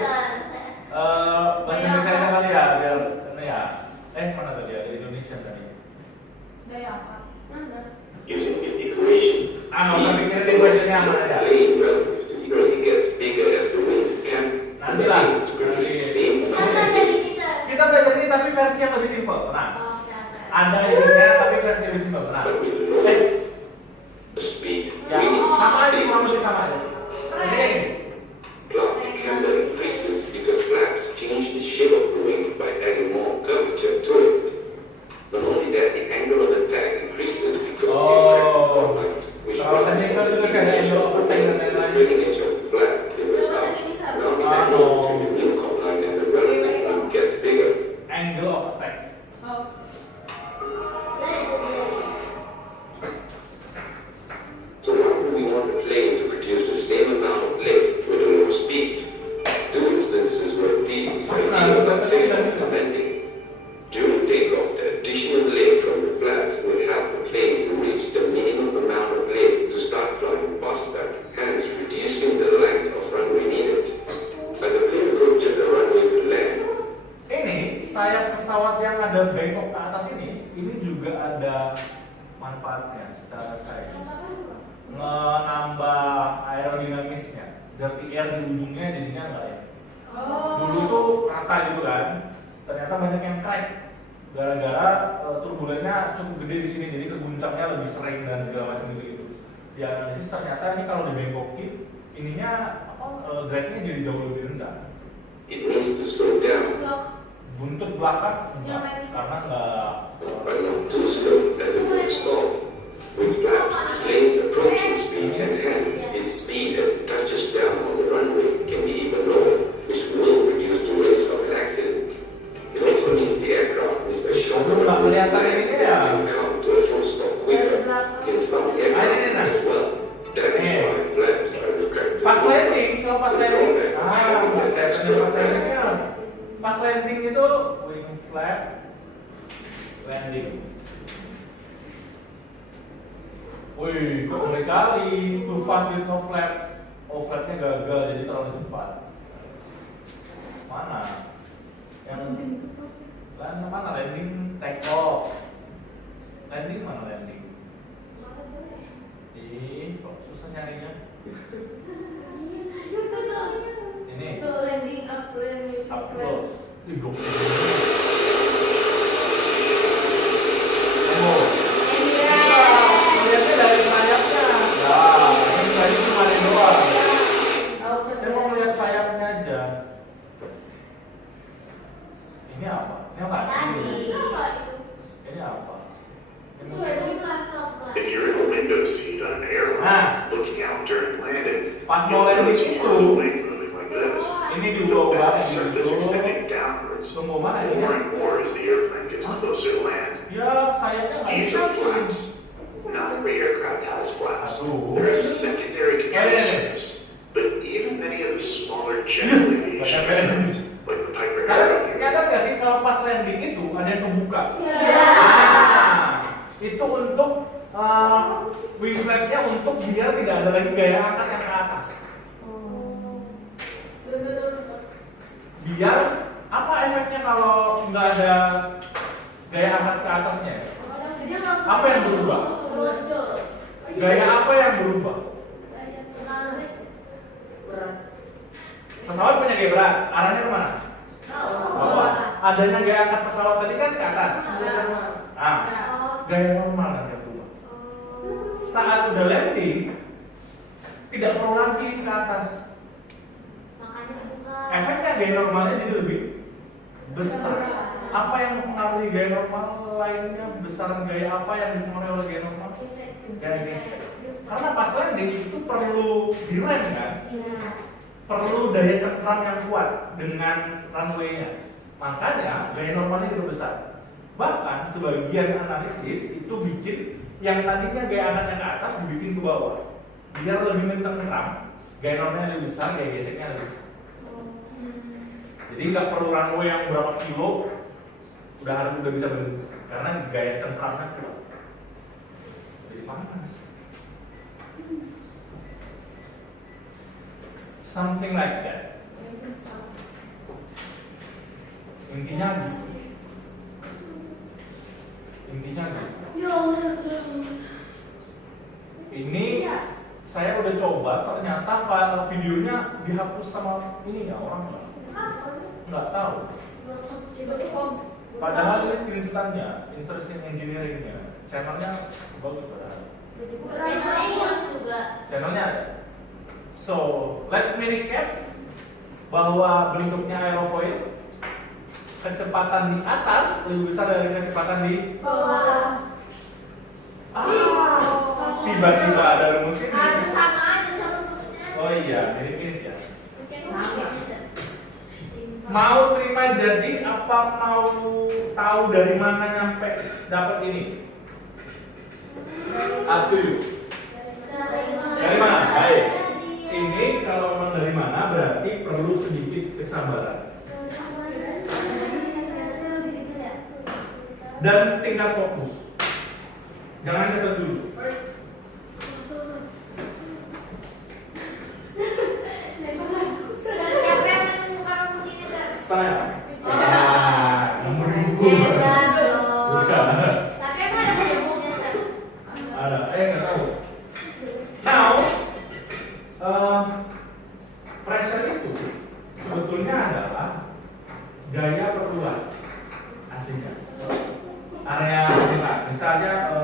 Bahasa Indonesia kali ya biar ini ya. Mana tadi ya? Indonesia tadi. Using this equation, Nggak usah V pikirin equation-nya mana ya. plane relative to the Earth gets bigger as the wings can Nanti lah. to produce the same Kita amount. belajar ini sir. Kita belajar ini tapi versi yang lebih simpel. Nah, Oh, siapa? ada ininya tapi versi lebih simpel. Nah, But with low eh, speed, ya winning sama aja kurang lebih basis. sama aja. Jadi ini. Plastic camber increases because flaps change the shape of the wing by adding more curvature to it. Not only that, the angle of attack increases because of the effect of outline, which Kalau tadi kan juga saya ada angle of attack dan the lain-lain. trailing edge of the flap levels out. Now the angle between the new outline and the relevant wing gets bigger. Angle of attack. So why would we want the plane to produce the same amount of lift pesawat yang ada bengkok ke atas ini juga ada manfaatnya secara sains. Menambah aerodinamisnya. Dirty air di ujungnya jadinya enggak ya. Dulu tuh rata gitu kan. Ternyata banyak yang crack gara-gara turbulennya cukup gede di sini, jadi keguncangnya lebih sering dan segala macam gitu. Dianalisis ternyata ini kalau dibengkokin ininya drag-nya jadi jauh lebih rendah. It needs to slow down, Buntut belakang enggak, karena enggak but not too slow as it will stall. With flaps, the plane's approaching speed and hence its speed as it touches down on the runway can be even lower, which will reduce the risk of an accident. It also means the aircraft is a shorter runway and come to a full stop quicker in some aircraft as well. That is why flaps are retracted. pas landing pas landing itu wing flap landing. Wih, kok ngeri kali, too fast with no flap. Oh, flapnya gagal jadi terlalu cepat. Mana? Yang mana landing take off? Landing mana landing? Kok susah nyarinya? Ini landing up close. Gokil. Lihatnya dari sayapnya. Ya, ini tadi cuma ada doang. Saya mau melihat sayapnya aja. Ini apa? Ini apa? Ini apa? If you're in a window seat on an airline, looking out during landing, Pas you'll mau landing notice part of the itu, wing moving like this. ini The diubah back surface extending downwards. Tunggu mana ini? More and more as the airplane gets closer to land. Ya, sayapnya nggak These bisa. are flaps. Not every aircraft has flaps. Aduh. They're a secondary control surface. But even many of the smaller general aviation aircraft, like the Piper Arrow, Nyadar nggak sih kalau pas landing itu ada yang kebuka? Ya. Itu untuk wing flapnya untuk biar tidak ada lagi gaya angkat yang ke atas. Biar apa efeknya kalau nggak ada gaya angkat ke atasnya? Apa yang berubah? Gaya apa yang berubah? Pesawat punya gaya berat, arahnya kemana? Bawah. Adanya gaya angkat pesawat tadi kan ke atas. Nah, gaya normal nanti yang berubah. Saat udah landing, tidak perlu lagi ke atas. Efeknya gaya normalnya jadi lebih besar. Apa yang mempengaruhi gaya normal lainnya? Besaran gaya apa yang dipengaruhi oleh gaya normal? Gaya gesek. Karena pas landing itu perlu direm kan? Perlu daya cengkram yang kuat dengan runway-nya. Makanya gaya normalnya juga besar. Bahkan sebagian analisis itu bikin yang tadinya gaya angkatnya ke atas dibikin ke bawah. Biar lebih mencengkram, gaya normalnya lebih besar, gaya geseknya lebih besar. Jadi nggak perlu runway yang berapa kilo, udah bisa berhenti karena gaya cengkramnya kuat. Jadi panas. Something like that. Intinya gitu. Ini saya udah coba, ternyata file videonya dihapus sama ini ya orang nggak tahu. Padahal ini screenshotannya, interesting engineeringnya, channelnya bagus padahal. Channelnya ada. So, let me recap bahwa bentuknya aerofoil, kecepatan di atas lebih besar dari kecepatan di bawah. Tiba-tiba ada rumus ini. Sama aja sama rumusnya. Oh iya, mirip-mirip ya. Mau terima jadi apa mau tahu dari mana nyampe dapat ini? Up to you. Dari mana? Baik. Ini kalau memang dari mana berarti perlu sedikit kesabaran dan tingkat fokus. Jangan catat dulu. Siapa yang menemukan rumus ini, Sir? Saya. Nomor misalnya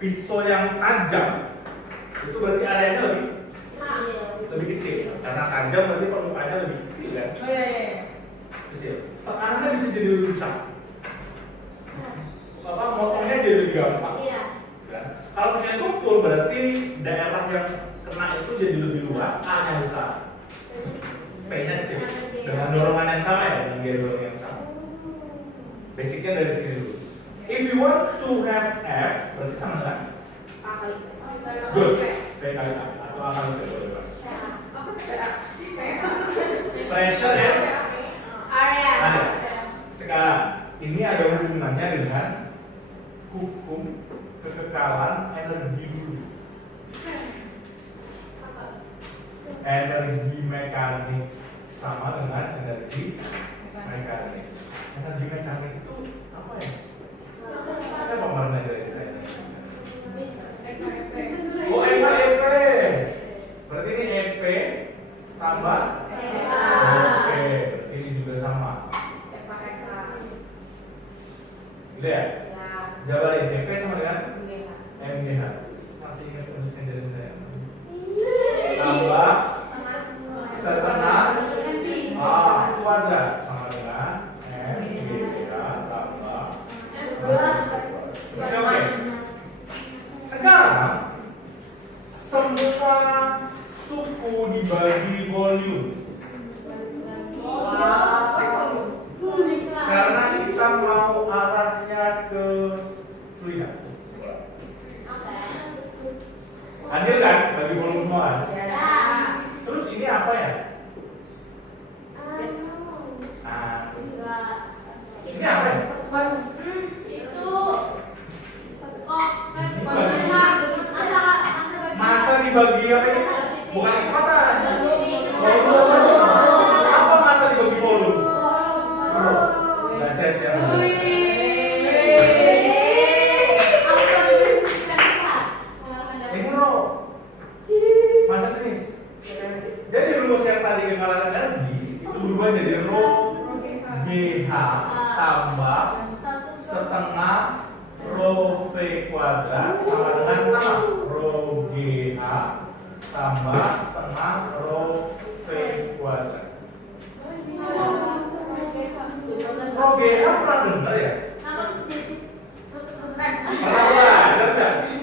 pisau yang tajam, itu berarti areanya lebih kecil. Karena tajam berarti permukaannya lebih kecil kan? Kecil. Tekanannya bisa jadi lebih besar. Motongnya jadi lebih gampang. Kan? Kalau misalnya tumpul berarti daerah yang kena itu jadi lebih luas, A-nya besar, P-nya kecil. Dengan dorongan yang sama ya, dengan gaya dorong yang sama. Basicnya dari sini dulu. If you want to have F, berarti sama dengan good, P kali A atau A kali P boleh Pak. Pressure ya? Ada. Sekarang ini ada hubungannya dengan hukum kekekalan energi dulu. Energi mekanik sama dengan energi mekanik. Energi mekanik itu apa ya? Saya pernah dari saya. Oh, EP. Berarti ini EP tambah oke, ini juga sama. Lihat. Jabarin EP sama dengan MGH. Masih ingat tulisnya dari saya. Tambah setengah kuadrat sama dengan MGH tambah. Oke. Sekarang semua suku dibagi volume. Karena kita mau arahnya ke fluid. Adil kan bagi volume semua kan? Terus ini apa ya? Ini apa ya? Masa dibagi apa ya? Bukan kecepatan. Apa masa dibagi volume? Nah, saya siap. Masa jenis. Jadi rumus yang tadi kekalahan energi itu berubah jadi rho GH tambah setengah rho V kuadrat sama dengan rho GH tambah setengah rho V kuadrat. Rho GH pernah dengar ya? Pernah belajar nggak sih?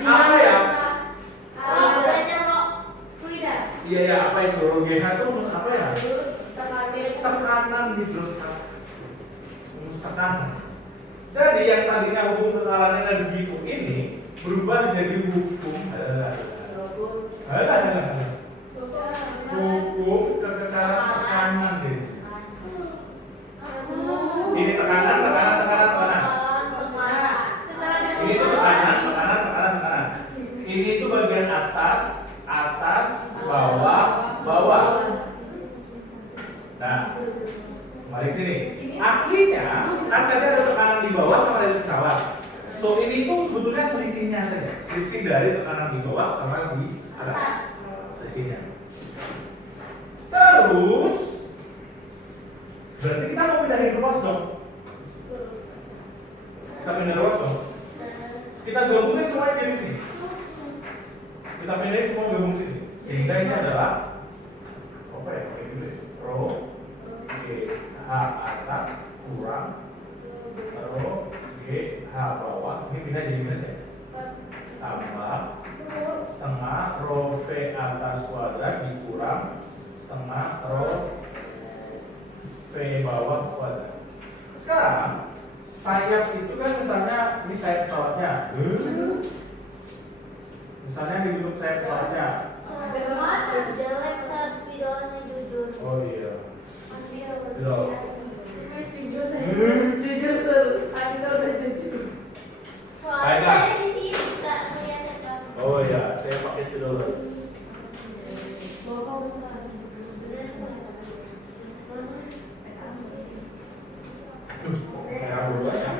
Apa ya? Iya ya, apa itu? Rho GH itu rumus apa ya? Tekanan hidrostatik. Rumus tekanan. Jadi yang tadinya hukum kekalahan energi ini berubah jadi hukum kekekalan tekanan gitu. Ini tekanan. Ini tuh tekanan. Ini tuh bagian atas, bawah. Nah, kembali ke sini. Aslinya kan tadi ada tekanan di bawah sama dari pesawat. So ini tuh sebetulnya selisihnya saja, selisih dari tekanan di bawah sama di atas, selisihnya. Terus, berarti kita mau pindahin ruas dong. Kita gabungin semuanya jadi sini. Kita pindahin semua gabung sini. Sehingga ini adalah apa ya? Rho GH atas kurang rho GH bawah. Ini pindah jadi minus ya. Tambah setengah rho V atas kuadrat dikurang setengah rho V bawah kuadrat. Sekarang sayap itu kan misalnya ini sayap pesawatnya. Misalnya di bentuk sayap pesawatnya. Jelek saat spidolnya jujur. Oh iya. Jujur seru. Kita udah jujur. Soalnya saya di sini nggak melihat kan. Oh iya, saya pakai spidol. Merah duluan ya.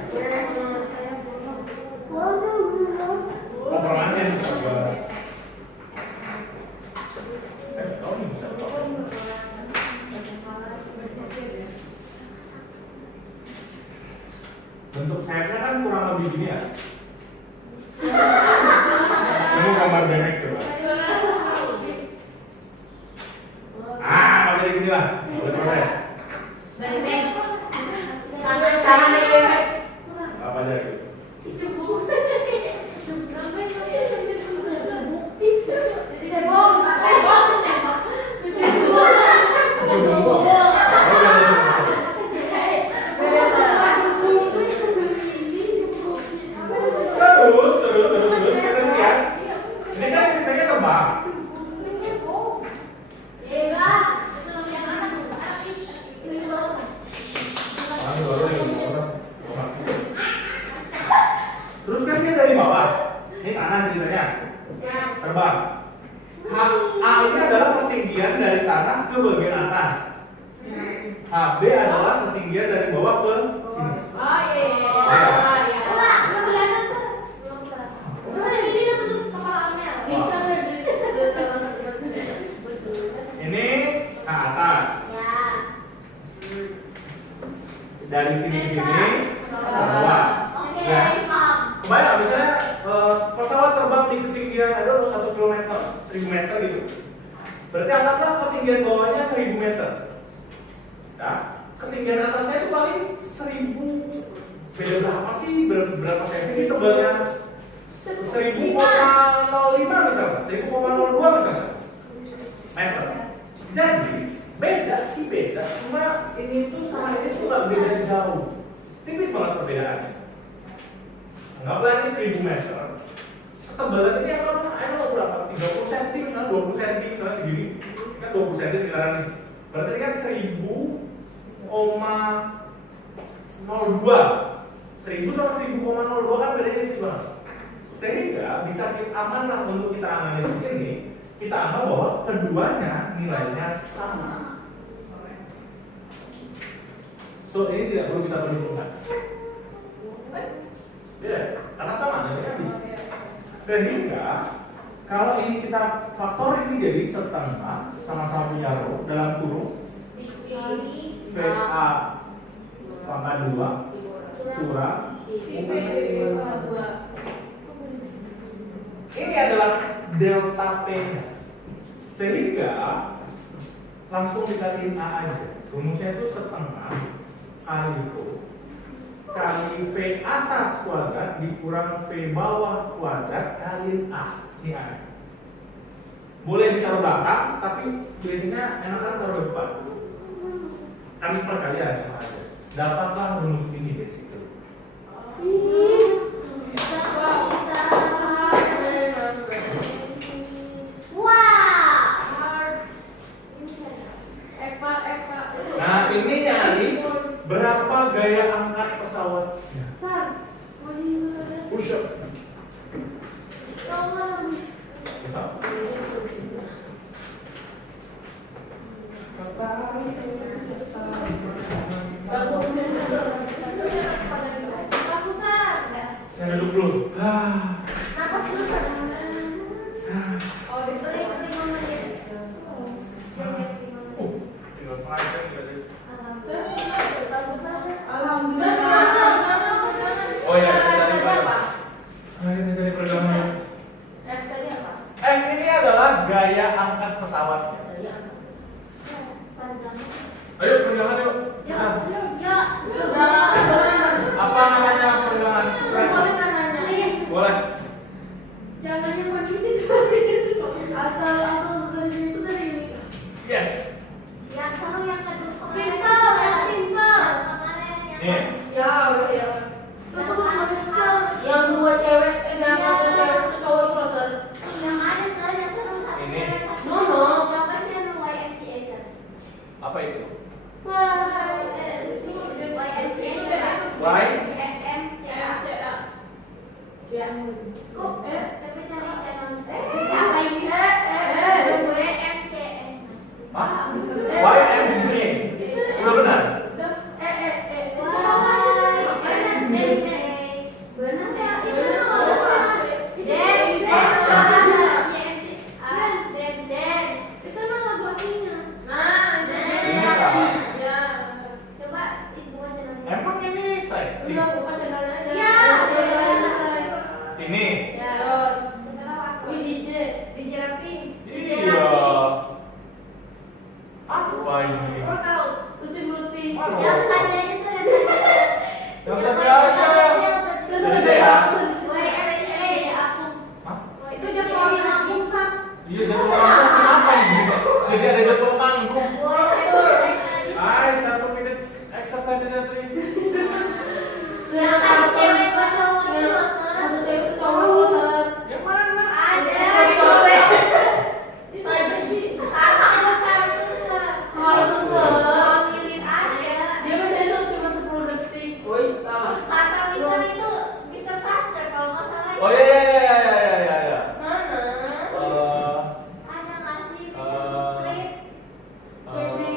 Kompromannya juga. Kau ini bisa apa? bentuk sayapnya kan kurang lebih gini ya. Ini gambar BMX coba. Pakai gini lah, boleh proses. Apa aja gitu. Terus kan dia dari bawah, ini tanah ceritanya, terbang. A ini adalah ketinggian dari tanah ke bagian atas. HB adalah ketinggian dari bawah ke sini. Ini ke atas. Dari sini ke sini ke bawah. Kebayang misalnya pesawat terbang di ketinggian ada 1 km, 1000 meter gitu. Berarti anggaplah ketinggian bawahnya 1000 meter. Nah, ketinggian atasnya itu paling 1000. Beda berapa sih? Berapa senti sih tebalnya? 1000,05 misalnya, 1000,02 misalnya meter. Jadi beda sih beda, cuma ini tuh sama ini tuh nggak beda jauh, tipis banget perbedaannya. Anggaplah ini 1000 meter. Ketebalan ini apa? Ayo berapa? 30 cm, misalnya 20 cm, misalnya segini. Kan 20 cm sekarang nih. Berarti ini kan 1000,02. 1000 sama 1000,02 kan bedanya gimana? Sehingga bisa kita amanah untuk kita analisis ini, kita anggap bahwa keduanya nilainya sama. So ini tidak perlu kita perhitungkan. Ya, karena sama nilainya bisa. Sehingga kalau ini kita faktor ini jadi setengah sama-sama punya rho dalam kurung VA pangkat 2 kurang ini adalah delta P nya. Sehingga langsung dikaliin A aja. Rumusnya itu setengah kali rho kali V atas kuadrat dikurang V bawah kuadrat kali A. Ini A. Boleh ditaruh belakang, tapi biasanya enakan taruh depan. Kan perkalian sama aja. Dapatlah rumus ini basic. Nah ini nyari berapa gaya angkat pesawatnya. Push up. Saya duduk dulu. Oh ya, ini pergerakan. Ini adalah gaya angkat pesawatnya. Ayo pergerakan yuk. Apa namanya pergerakan? Boleh. Jangan yang begini asal dari situ dari ini. Yes. Yang seru yang kedua Simple, yang simple. Nih. Ya. Terus yang dua cewek, yang satu cewek satu cowok itu loh, yang ada Sir, yang seru satu Ini. cewek, satu No. cowok. Coba channel YMCA Sir. Apa itu? YMCA Y. MCA. Kok tapi cari channelnya apa ini? YMCA. Hah? YMCA. Udah benar? Emang ini saya? Ini. Ya, terus. Wih, DJ Rapi. Iya. Apa ini? Kau tahu? Tujuh Bluti. Halo. Yang tadi aja sudah tanya. Yang tadi aja. Itu ya? aku. Hah? Itu jadwal yang aku Sat. Iya, jadwal manggung. Kenapa ini? Jadi ada jadwal manggung. Hai, 1 menit exercise aja tuh. Yang satu cewek buat cowok itu loh, Sir. Satu cewek itu cowok, Sat. Yang mana? Ada. Itu ada sih. Ada kartun, Sir. Kartun, Sir. Mirip ada. Dia biasanya cuma 10 detik. Woi, salah. Kata Mister itu Mister Saster kalau nggak salah. Oh iya. Mana? Ada nggak sih Mister Supreme? Supreme.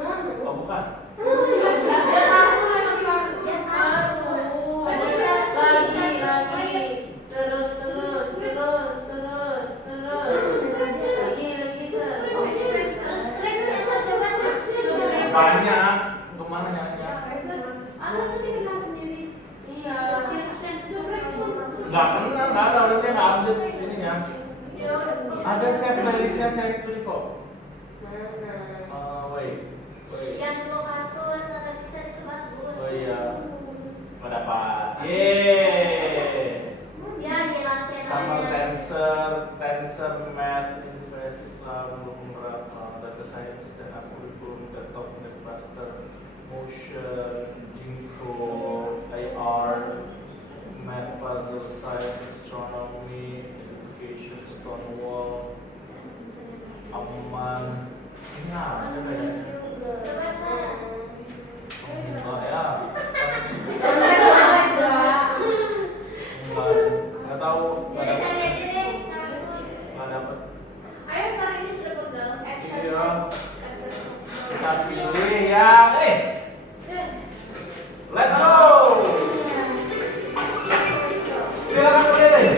Mana? Oh bukan. Ya kartun lagi. Ya kartun. Lagi. Terus. Lagi, Sir. Supreme ya Sir, coba Sir. Banyak. Untuk mana nyarinya? Ada nanti kenal sendiri. Iya. Nggak kenal, nggak ada orangnya nggak update ininya. Ya udah. Ada saya playlistnya saya pilih kok. Mana? Wait. Yang dua kartun kata Mister itu bagus. Oh iya. Nggak dapat. Yeay. Ya hilang Sama channelnya. Tensor Math Invest Islam Data Science dan Algorithm Desktop Netbuster Motion Jinko AR Math Puzzle Science Astronomy Education Stonewall Aman. Ini ada kayaknya. Coba Sir. Oh ya. Nggak tahu. Nggak Jadi dapet. cari aja deh kartun. Nggak dapet. Ayo sekarang ini sudah pegal. Iya. Kita pilih yang let's go. Silakan pilih.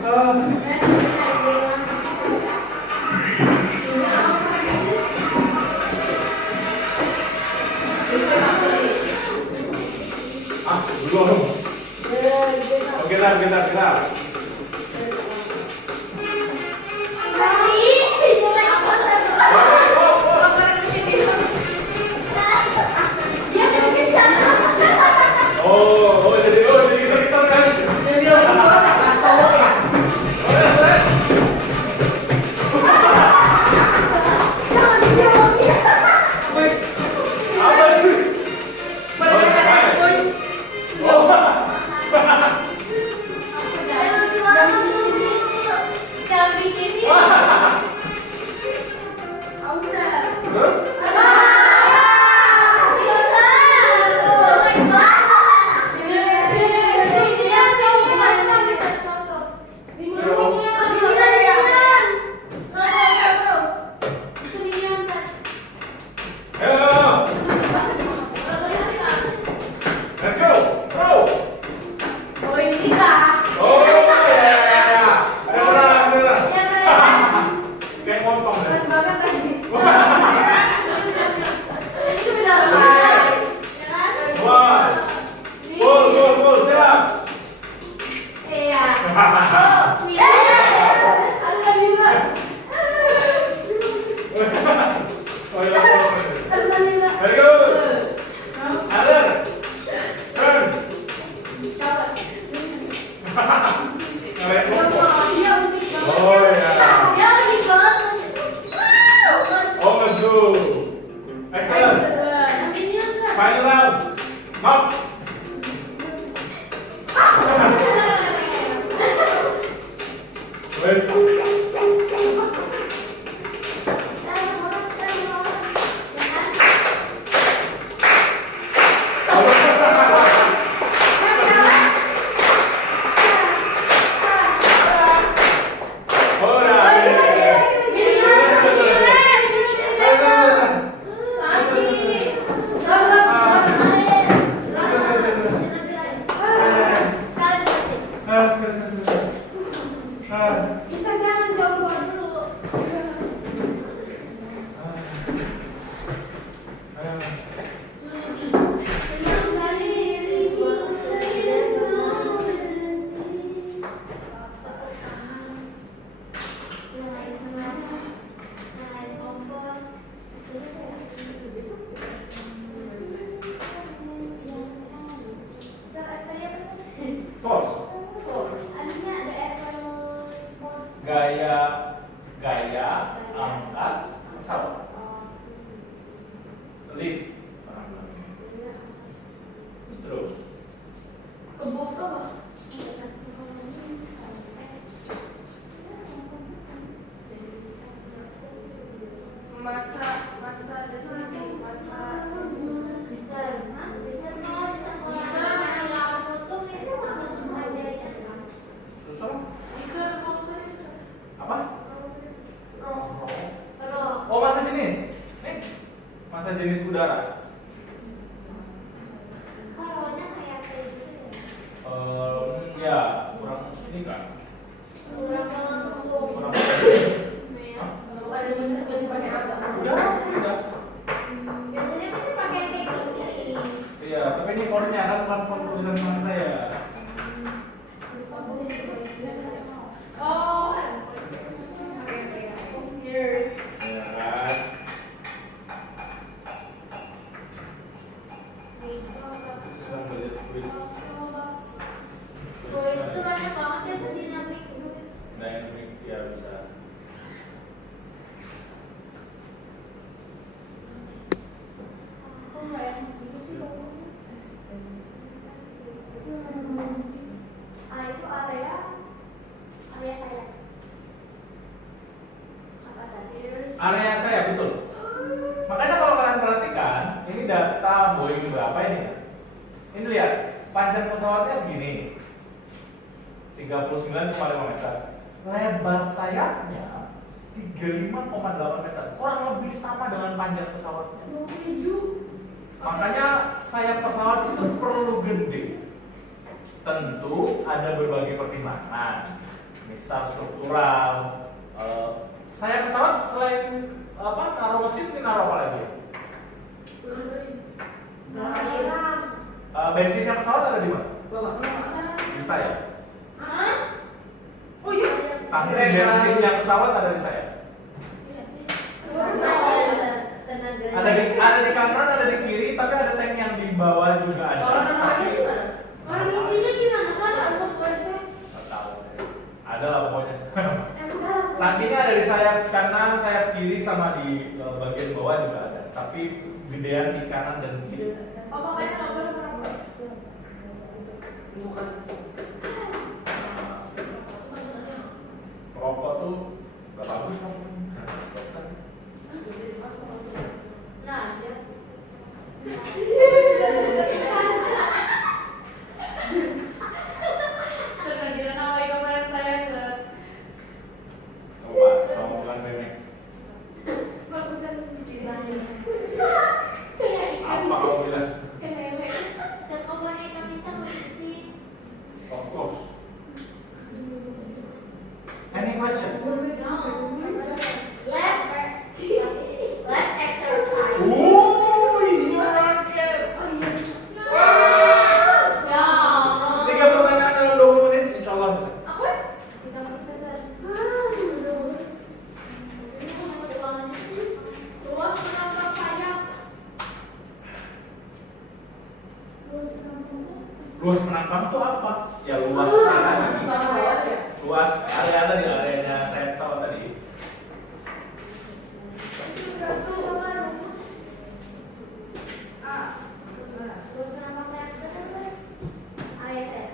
Belum. Oke lah, kita. Balik. Coba apa coba. Dia kan bisa. Oh, jadi kita kan. Jangan dijawab ya. Apa sih? Oh, Ayo gimana dulu? Jangan bikin ini. terus? Ayo, let's go. Go. Oh ya. Ayo, benar. Kayak ngomong. Susul? Apa? Oh, masa jenis? Nih, masa jenis udara. Ya, kurang ini kan? Kurang udah. Iya, tapi ini fontnya kan bukan font tulisan tangan saya. Ya kan? Susah melihat quiz. Dynamic ya bisa. Itu area saya. Apa saja? Area saya betul. Makanya kalau kalian perhatikan, ini data Boeing berapa ini? Ini lihat, panjang pesawatnya segini. 39,5 meter. Lebar sayapnya 35,8 meter. Kurang lebih sama dengan panjang pesawatnya. Makanya sayap pesawat itu perlu gede. Tentu ada berbagai pertimbangan, misal struktural. Sayap pesawat selain naruh mesin, ini naruh apa lagi? Bensinnya pesawat ada di mana? Di sayap. Tangki bensinnya pesawat ada di sayap. Ada di kanan, ada di kiri, tapi ada tank yang di bawah juga ada. Nggak tahu. Ada lah pokoknya. Tangkinya ada di sayap kanan, sayap kiri, sama di bagian bawah juga ada. Tapi gedean di kanan dan kiri. Rokok tuh gak bagus kan? Coba, sama bukan BMX. Apa kamu bilang? Of course. Any question? Let's exercise. Iya raket. 3 pertanyaan dalam 20 menit, insya Allah bisa. Luas penangkap itu apa? Ya luas luas area tadi, areanya sayap pesawat tadi. Terus kenapa saya area saya?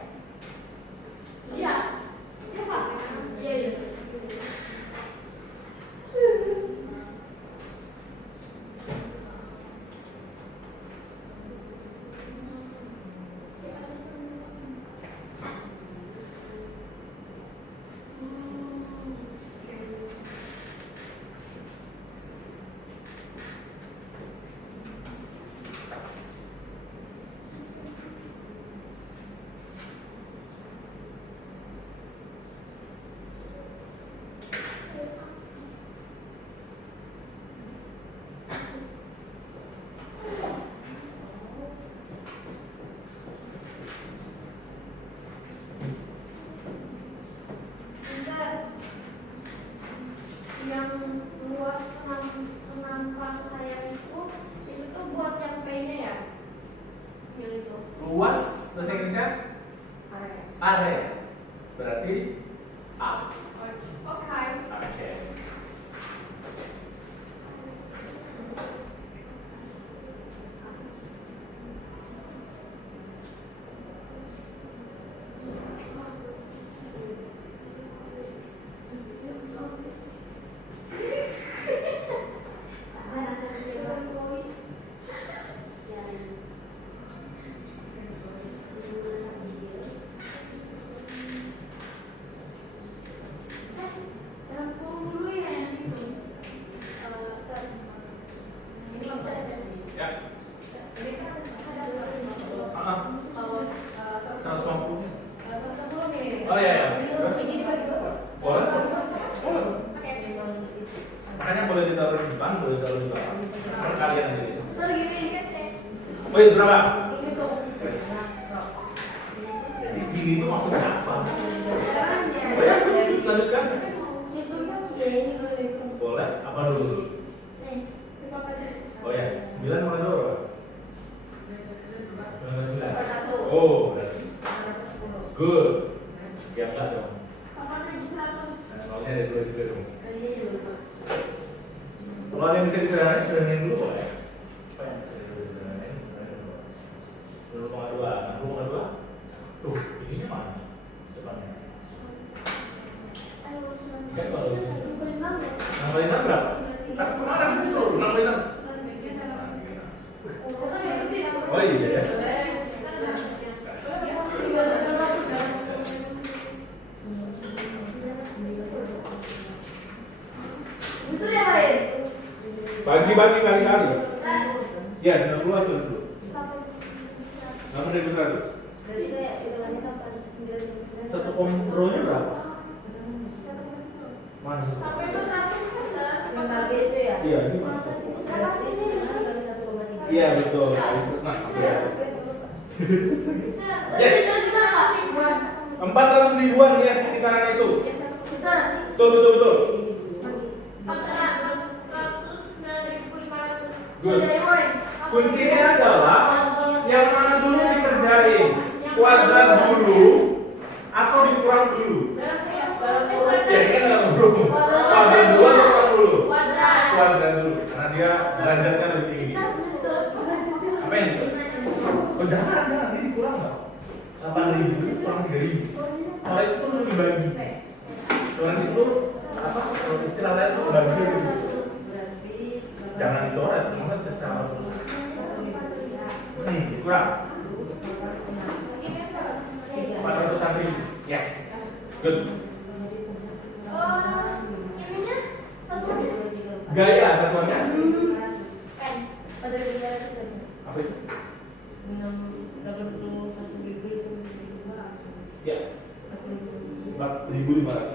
Wait, berapa? Jadi gini itu maksudnya apa? Oh ya, lanjutkan. Boleh, apa dulu? Oh ya, 9 mana dulu? 9. Oh, good. Ya enggak dong. Nah, nolnya ada 2 juga dong. Kalau ada yang bisa disederhanain, sederhanain dulu boleh. Apa yang bisa disederhanain? 0,2. Nah, 0,2. Tuh, ininya mana? Depannya. Kan kalau 6 berapa? Kan kemarin itu 6. Oh iya ya. Bagi-bagi kali-kali. Ya, 90 hasil dulu. 6.100. Satu kompronya berapa? Mana? Iya, ini mana? Iya, betul. Nah, yes. 400 ribuan yes di kanan itu. Betul. Good. Kuncinya adalah yang mana dulu dikerjain, kuadrat dulu atau dikurang dulu. Ya kan dalam dulu. Kuadrat dulu atau kurang dulu? Kuadrat dulu, karena dia derajatnya lebih tinggi. Apa ini? Oh jangan, ini dikurang nggak? 8.000 kurang 3.000. Kalau itu tuh lebih bagi. Orang itu apa? Kalau istilah lain tuh bagi gitu. Jangan dicoret, maksudnya secara terus. Kurang. 400 ribu. Yes. Good. Gaya satuannya. Apa itu? Ya. 4.500.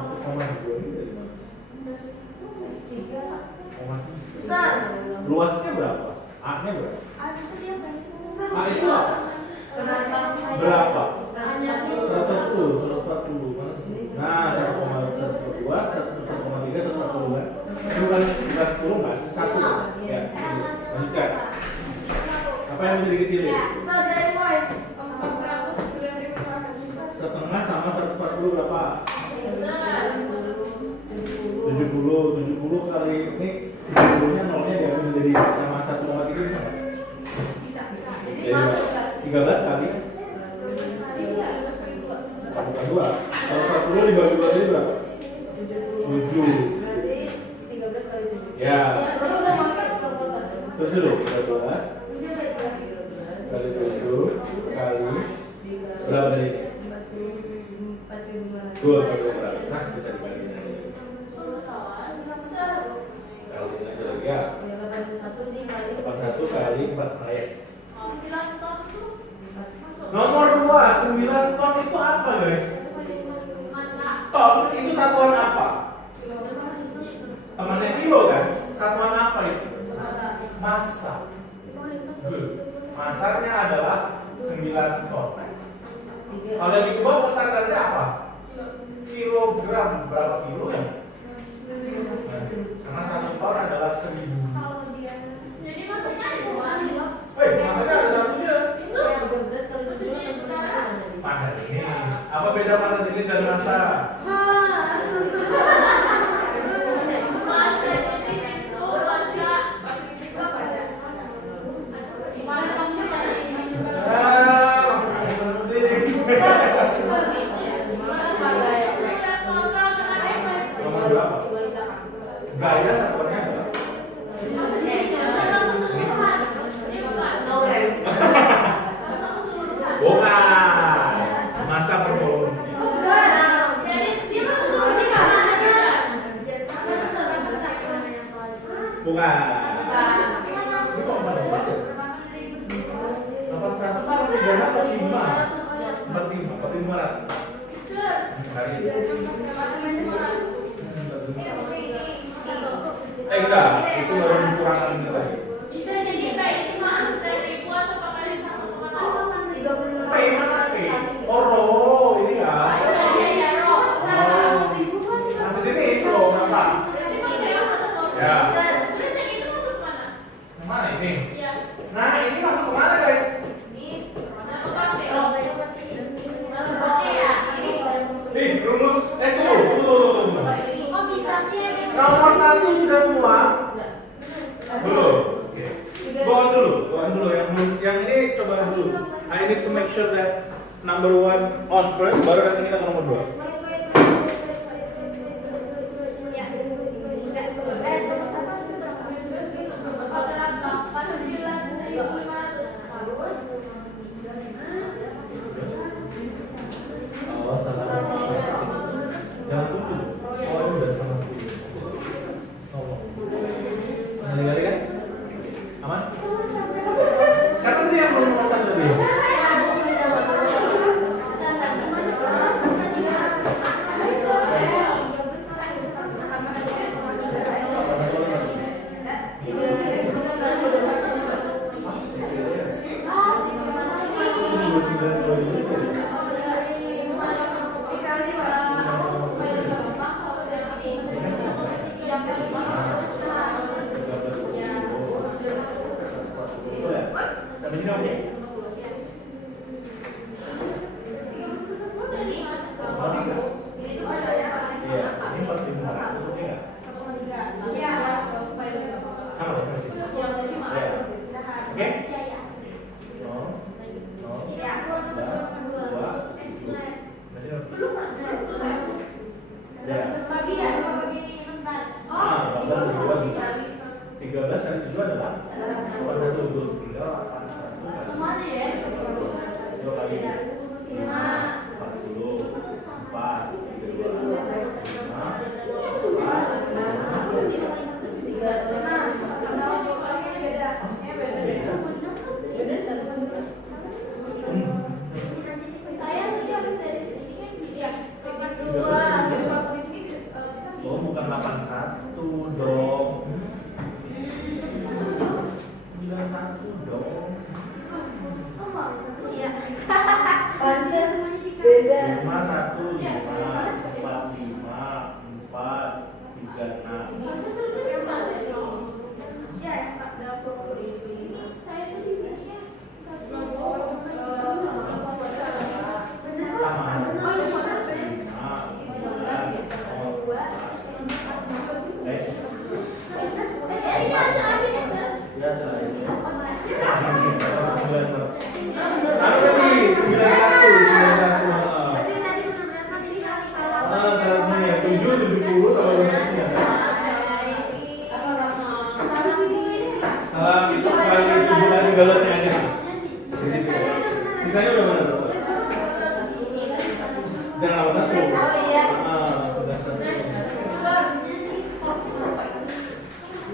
1,2 ini dari mana? Luasnya berapa? A-nya berapa? A itu apa? Berapa? 140. Nah, 1,2, 1,3 atau 1,10 kan? Bukan 10 nggak? 1 ya. Lanjutkan. Apa yang bisa dikecilin? Setengah sama 140 berapa? 70 kali ini 70-nya nolnya diambil menjadi sama 1,3 bisa nggak? Jadi 13 kali 42. Kalau 40 dibagi 2 jadi berapa? 7. Ya. Terus dulu 12 kali 7 kali berapa tadi? 2,200. Nah, bisa dibagi. Ya. 81 kali 4 yes. Nomor 2, 9 ton itu apa guys? Ton itu satuan apa? Temannya kilo kan? Satuan apa itu? Massa. Good. Massanya adalah 9 ton. Kalau yang di bawah standarnya apa? Kilogram. Berapa kilo ya? Karena 1 ton adalah 1000. Jadi maksudnya itu Maksudnya ada satunya. Masa jenis. Apa beda masa jenis dan masa? Nomor berapa? Gaya satuannya apa? Bukan. Masa per volume. Bukan. Ini kok 44 ya? 81 kan 45. Enggak, itu baru dikurangan tadi. Ya. Terus yang itu masuk mana? Mana ini? Iya. Nah, ini masuk ke mana, guys? Ini masuk pakai. Rumus. Tunggu. Kok bisa sih? Nomor 1 sudah semua. Belum. Oke. Go on dulu. Yang ini coba dulu. I need to make sure that number 1 on first, baru nanti kita ke nomor 2. Oh, salah. Jangan tutup. Oh, ini udah sama 10. Kali kan? Aman? Siapa tadi yang belum nomor 1 tadi?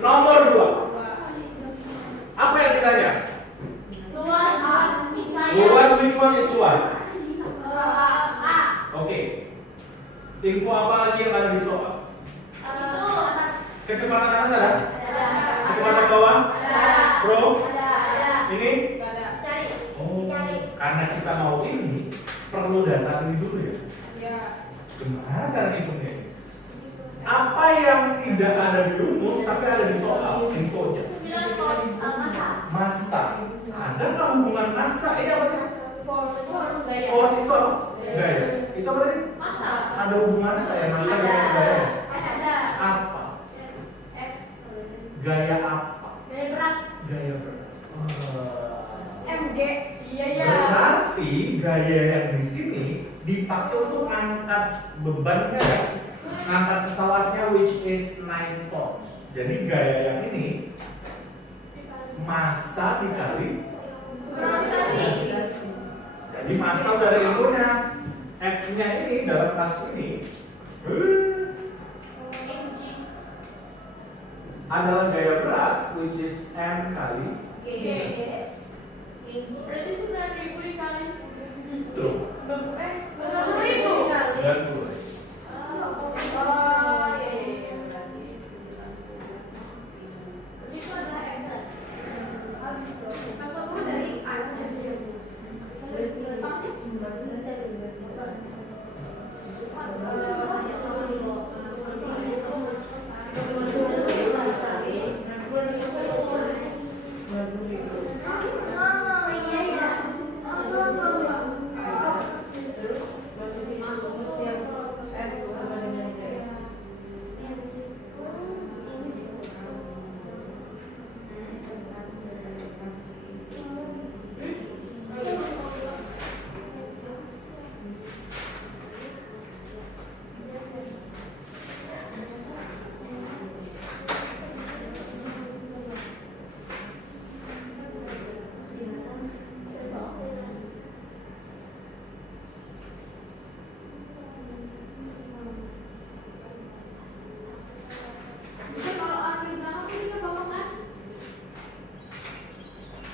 Nomor 2. Apa yang ditanya? Luas, which one is luas? Oke. Info apa lagi yang ada di soal? Kecepatan atas ada? Kecepatan bawah? Bro? Ini? Oh, karena kita mau ini perlu data ini dulu ya? Gimana cara ngitungnya? Apa yang tidak ada di rumus tapi ada di soal infonya? Massa. Ada nggak hubungan massa? Ini apa sih? Force itu apa? Gaya. Itu apa tadi? Massa. Ada hubungannya nggak ya massa dengan gaya? Apa? Gaya apa? Gaya berat. MG. Iya. Berarti gaya yang di sini dipakai untuk angkat bebannya, ngangkat pesawatnya, which is 9 tons. Jadi gaya yang ini massa dikali gravitasi. Jadi massa dari infonya, F-nya ini dalam kasus ini adalah gaya berat, which is M kali G. Berarti 9.000 dikali True. 9.000 Dan dua.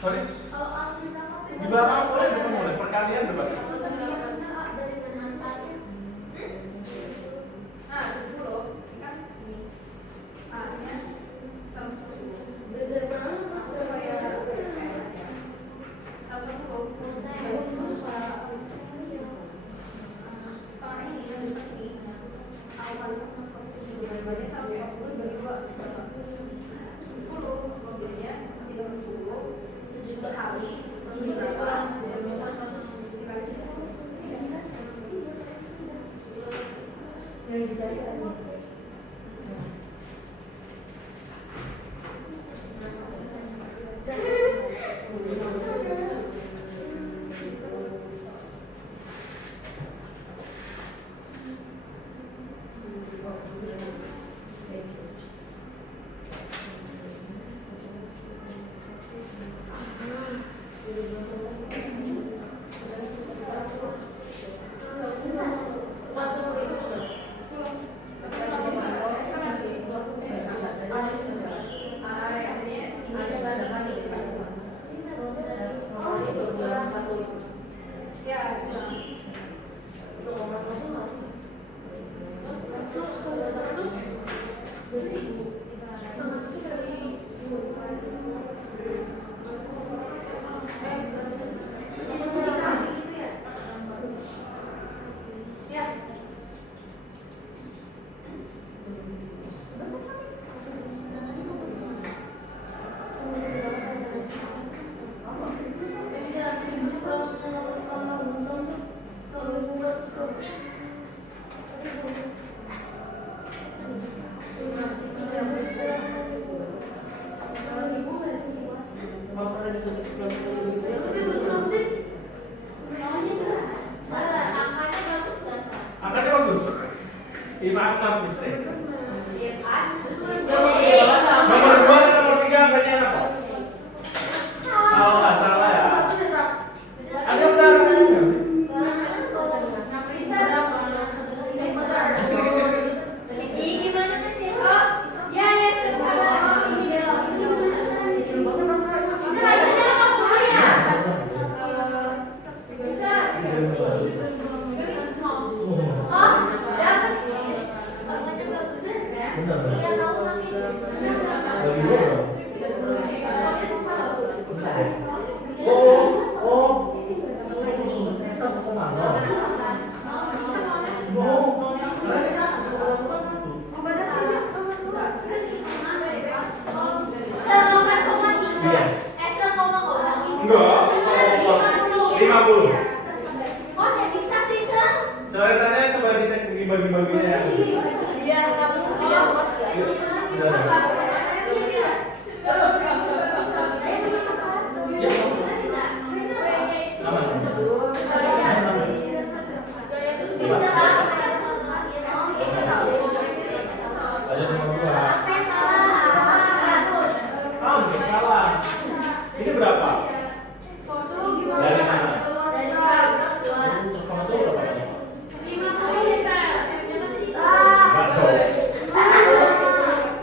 Sorry? Kalau aku berapa? Di belakang boleh, di depan boleh. Perkalian bebas. Dari menangkapnya. Nah, 10 kan ini. A-nya sama 10. Dari mana? Coba ya. 1 sekarang ini kan ini. Aku kali 1/10 bagi-bagi sama 40 bagi 2 berapa? 10 mobilnya 30 sejuta kali 1 juta orang. Yang dicari ada. Angkanya bagus. 5 mistake. Nomor 2 dan nomor 3 angkanya apa? Kalau nggak salah ya. Ada benar. Enggak. 50. Coretannya coba dicek bagi-baginya ya. Biar kamu biar bos Ada nomor 2. Salah. Ini berapa? Dari mana? Terus kamu tahu berapa tadi?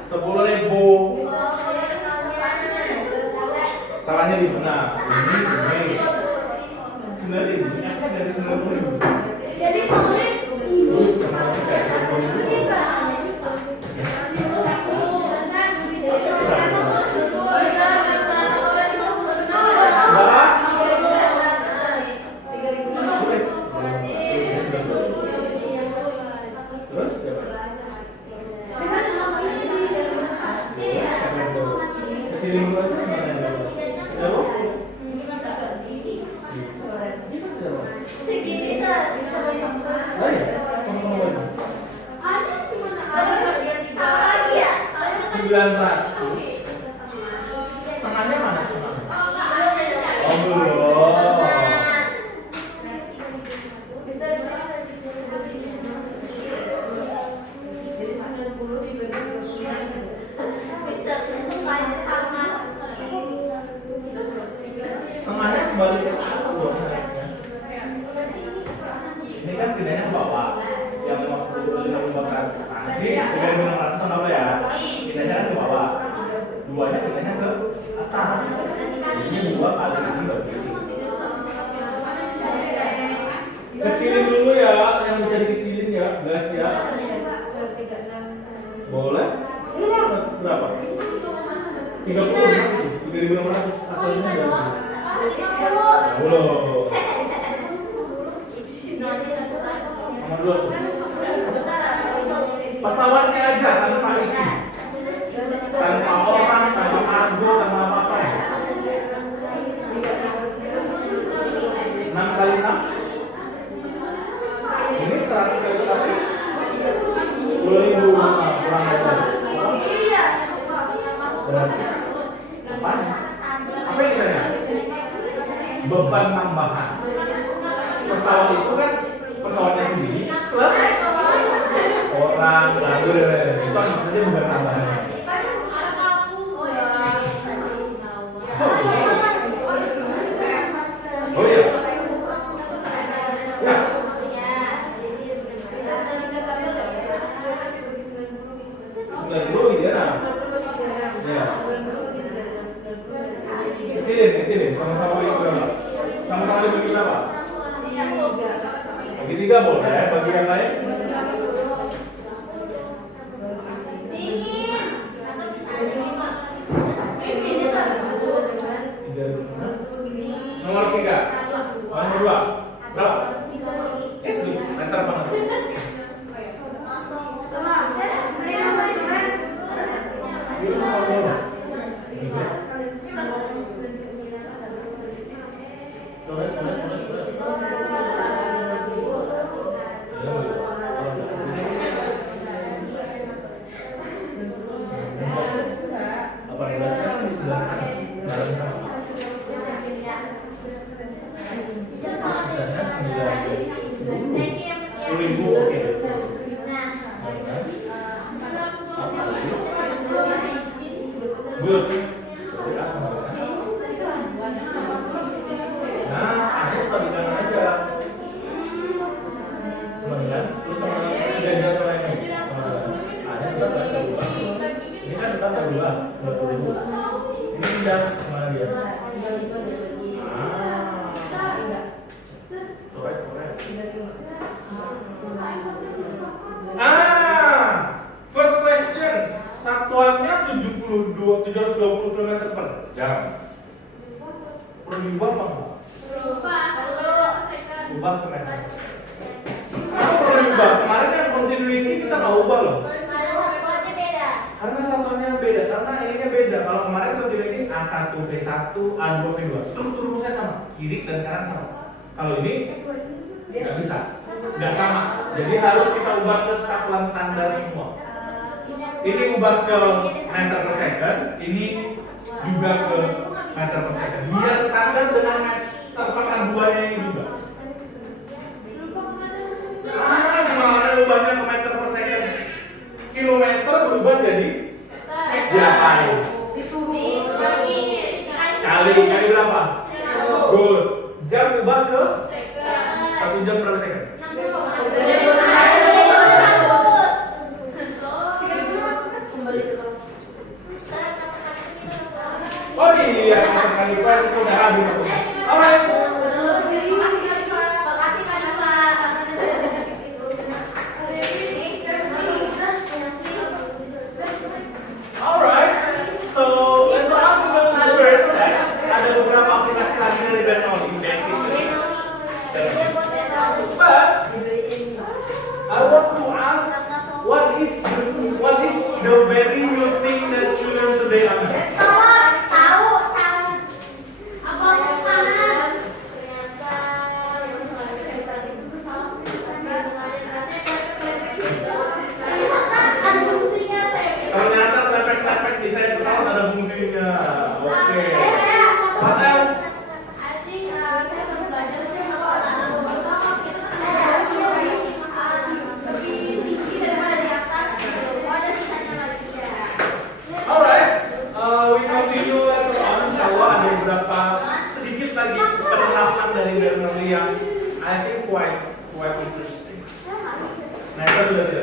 10.000. Salahnya di mana? Ini. 9.000. Apa dari 90.000? jadi sulit. Terus? Kecilin dulu aja. Halo? Segini sah. Oh iya, sama-sama lagi. Ada apa lagi ya? 900. Tengahnya mana? Oh, belum. Jadi 90 dibagi 30. Tengahnya kembali ke atas dong naiknya. Ini kan pindahnya ke bawah. Yang 50 sih 3.600 apa ya? Pindahnya kan ke bawah. Duanya pindahnya ke atas. Ini 2 berapa? 3.600 asalnya berapa? 50. Nomor 2. Pesawatnya aja tanpa isi, tanpa orang, tanpa kargo, tanpa apa-apa. 6 kali 6 ini 100 kali 10.000 kurang berarti apa yang kita beban tambahan pesawat itu kan pesawatnya sendiri plus orang lalu itu maksudnya beban tambahan. Oh iya. Ya. Nggak dulu ya. Ya. Kecilin, sama-sama bagi berapa? Sama-sama bagi berapa? Bagi 3 boleh, bagi yang lain? Nomor 3. Nomor 2. Berapa? Meter apa? First question. Satuannya 720 km per jam. Perlu diubah apa enggak? Ubah ke meter. Kenapa perlu diubah? Kemarin yang continuity kita nggak ubah loh. Karena satuannya beda, karena ininya beda. Kalau kemarin continuity A1, V1, A2, V2, struktur rumusnya sama, kiri dan kanan sama. Kalau ini nggak bisa, nggak sama. Jadi harus kita ubah ke satuan standar semua. Ini ubah ke meter per second, ini juga ke meter per second. Biar standar dengan meter per aduannya ini juga. Gimana ubahnya ke meter per second? Kilometer berubah jadi diapain? Kali berapa? Good. Jam ubah ke 1 jam berapa second? Oh iya, kali lipat itu udah habis aku. Alright. Alright. So, itu aku menurut ada beberapa aplikasi lagi dari Bernoulli basic. But I want to ask, what is the very new thing that you learned today, Amir? Ternyata lepek-lepek di saya pesawat ada fungsinya. Oke. What else? Alright, we continue later on. Bahwa ada beberapa sedikit lagi penerapan dari Bernoulli yang I think quite interesting. Nah, itu sudah tidak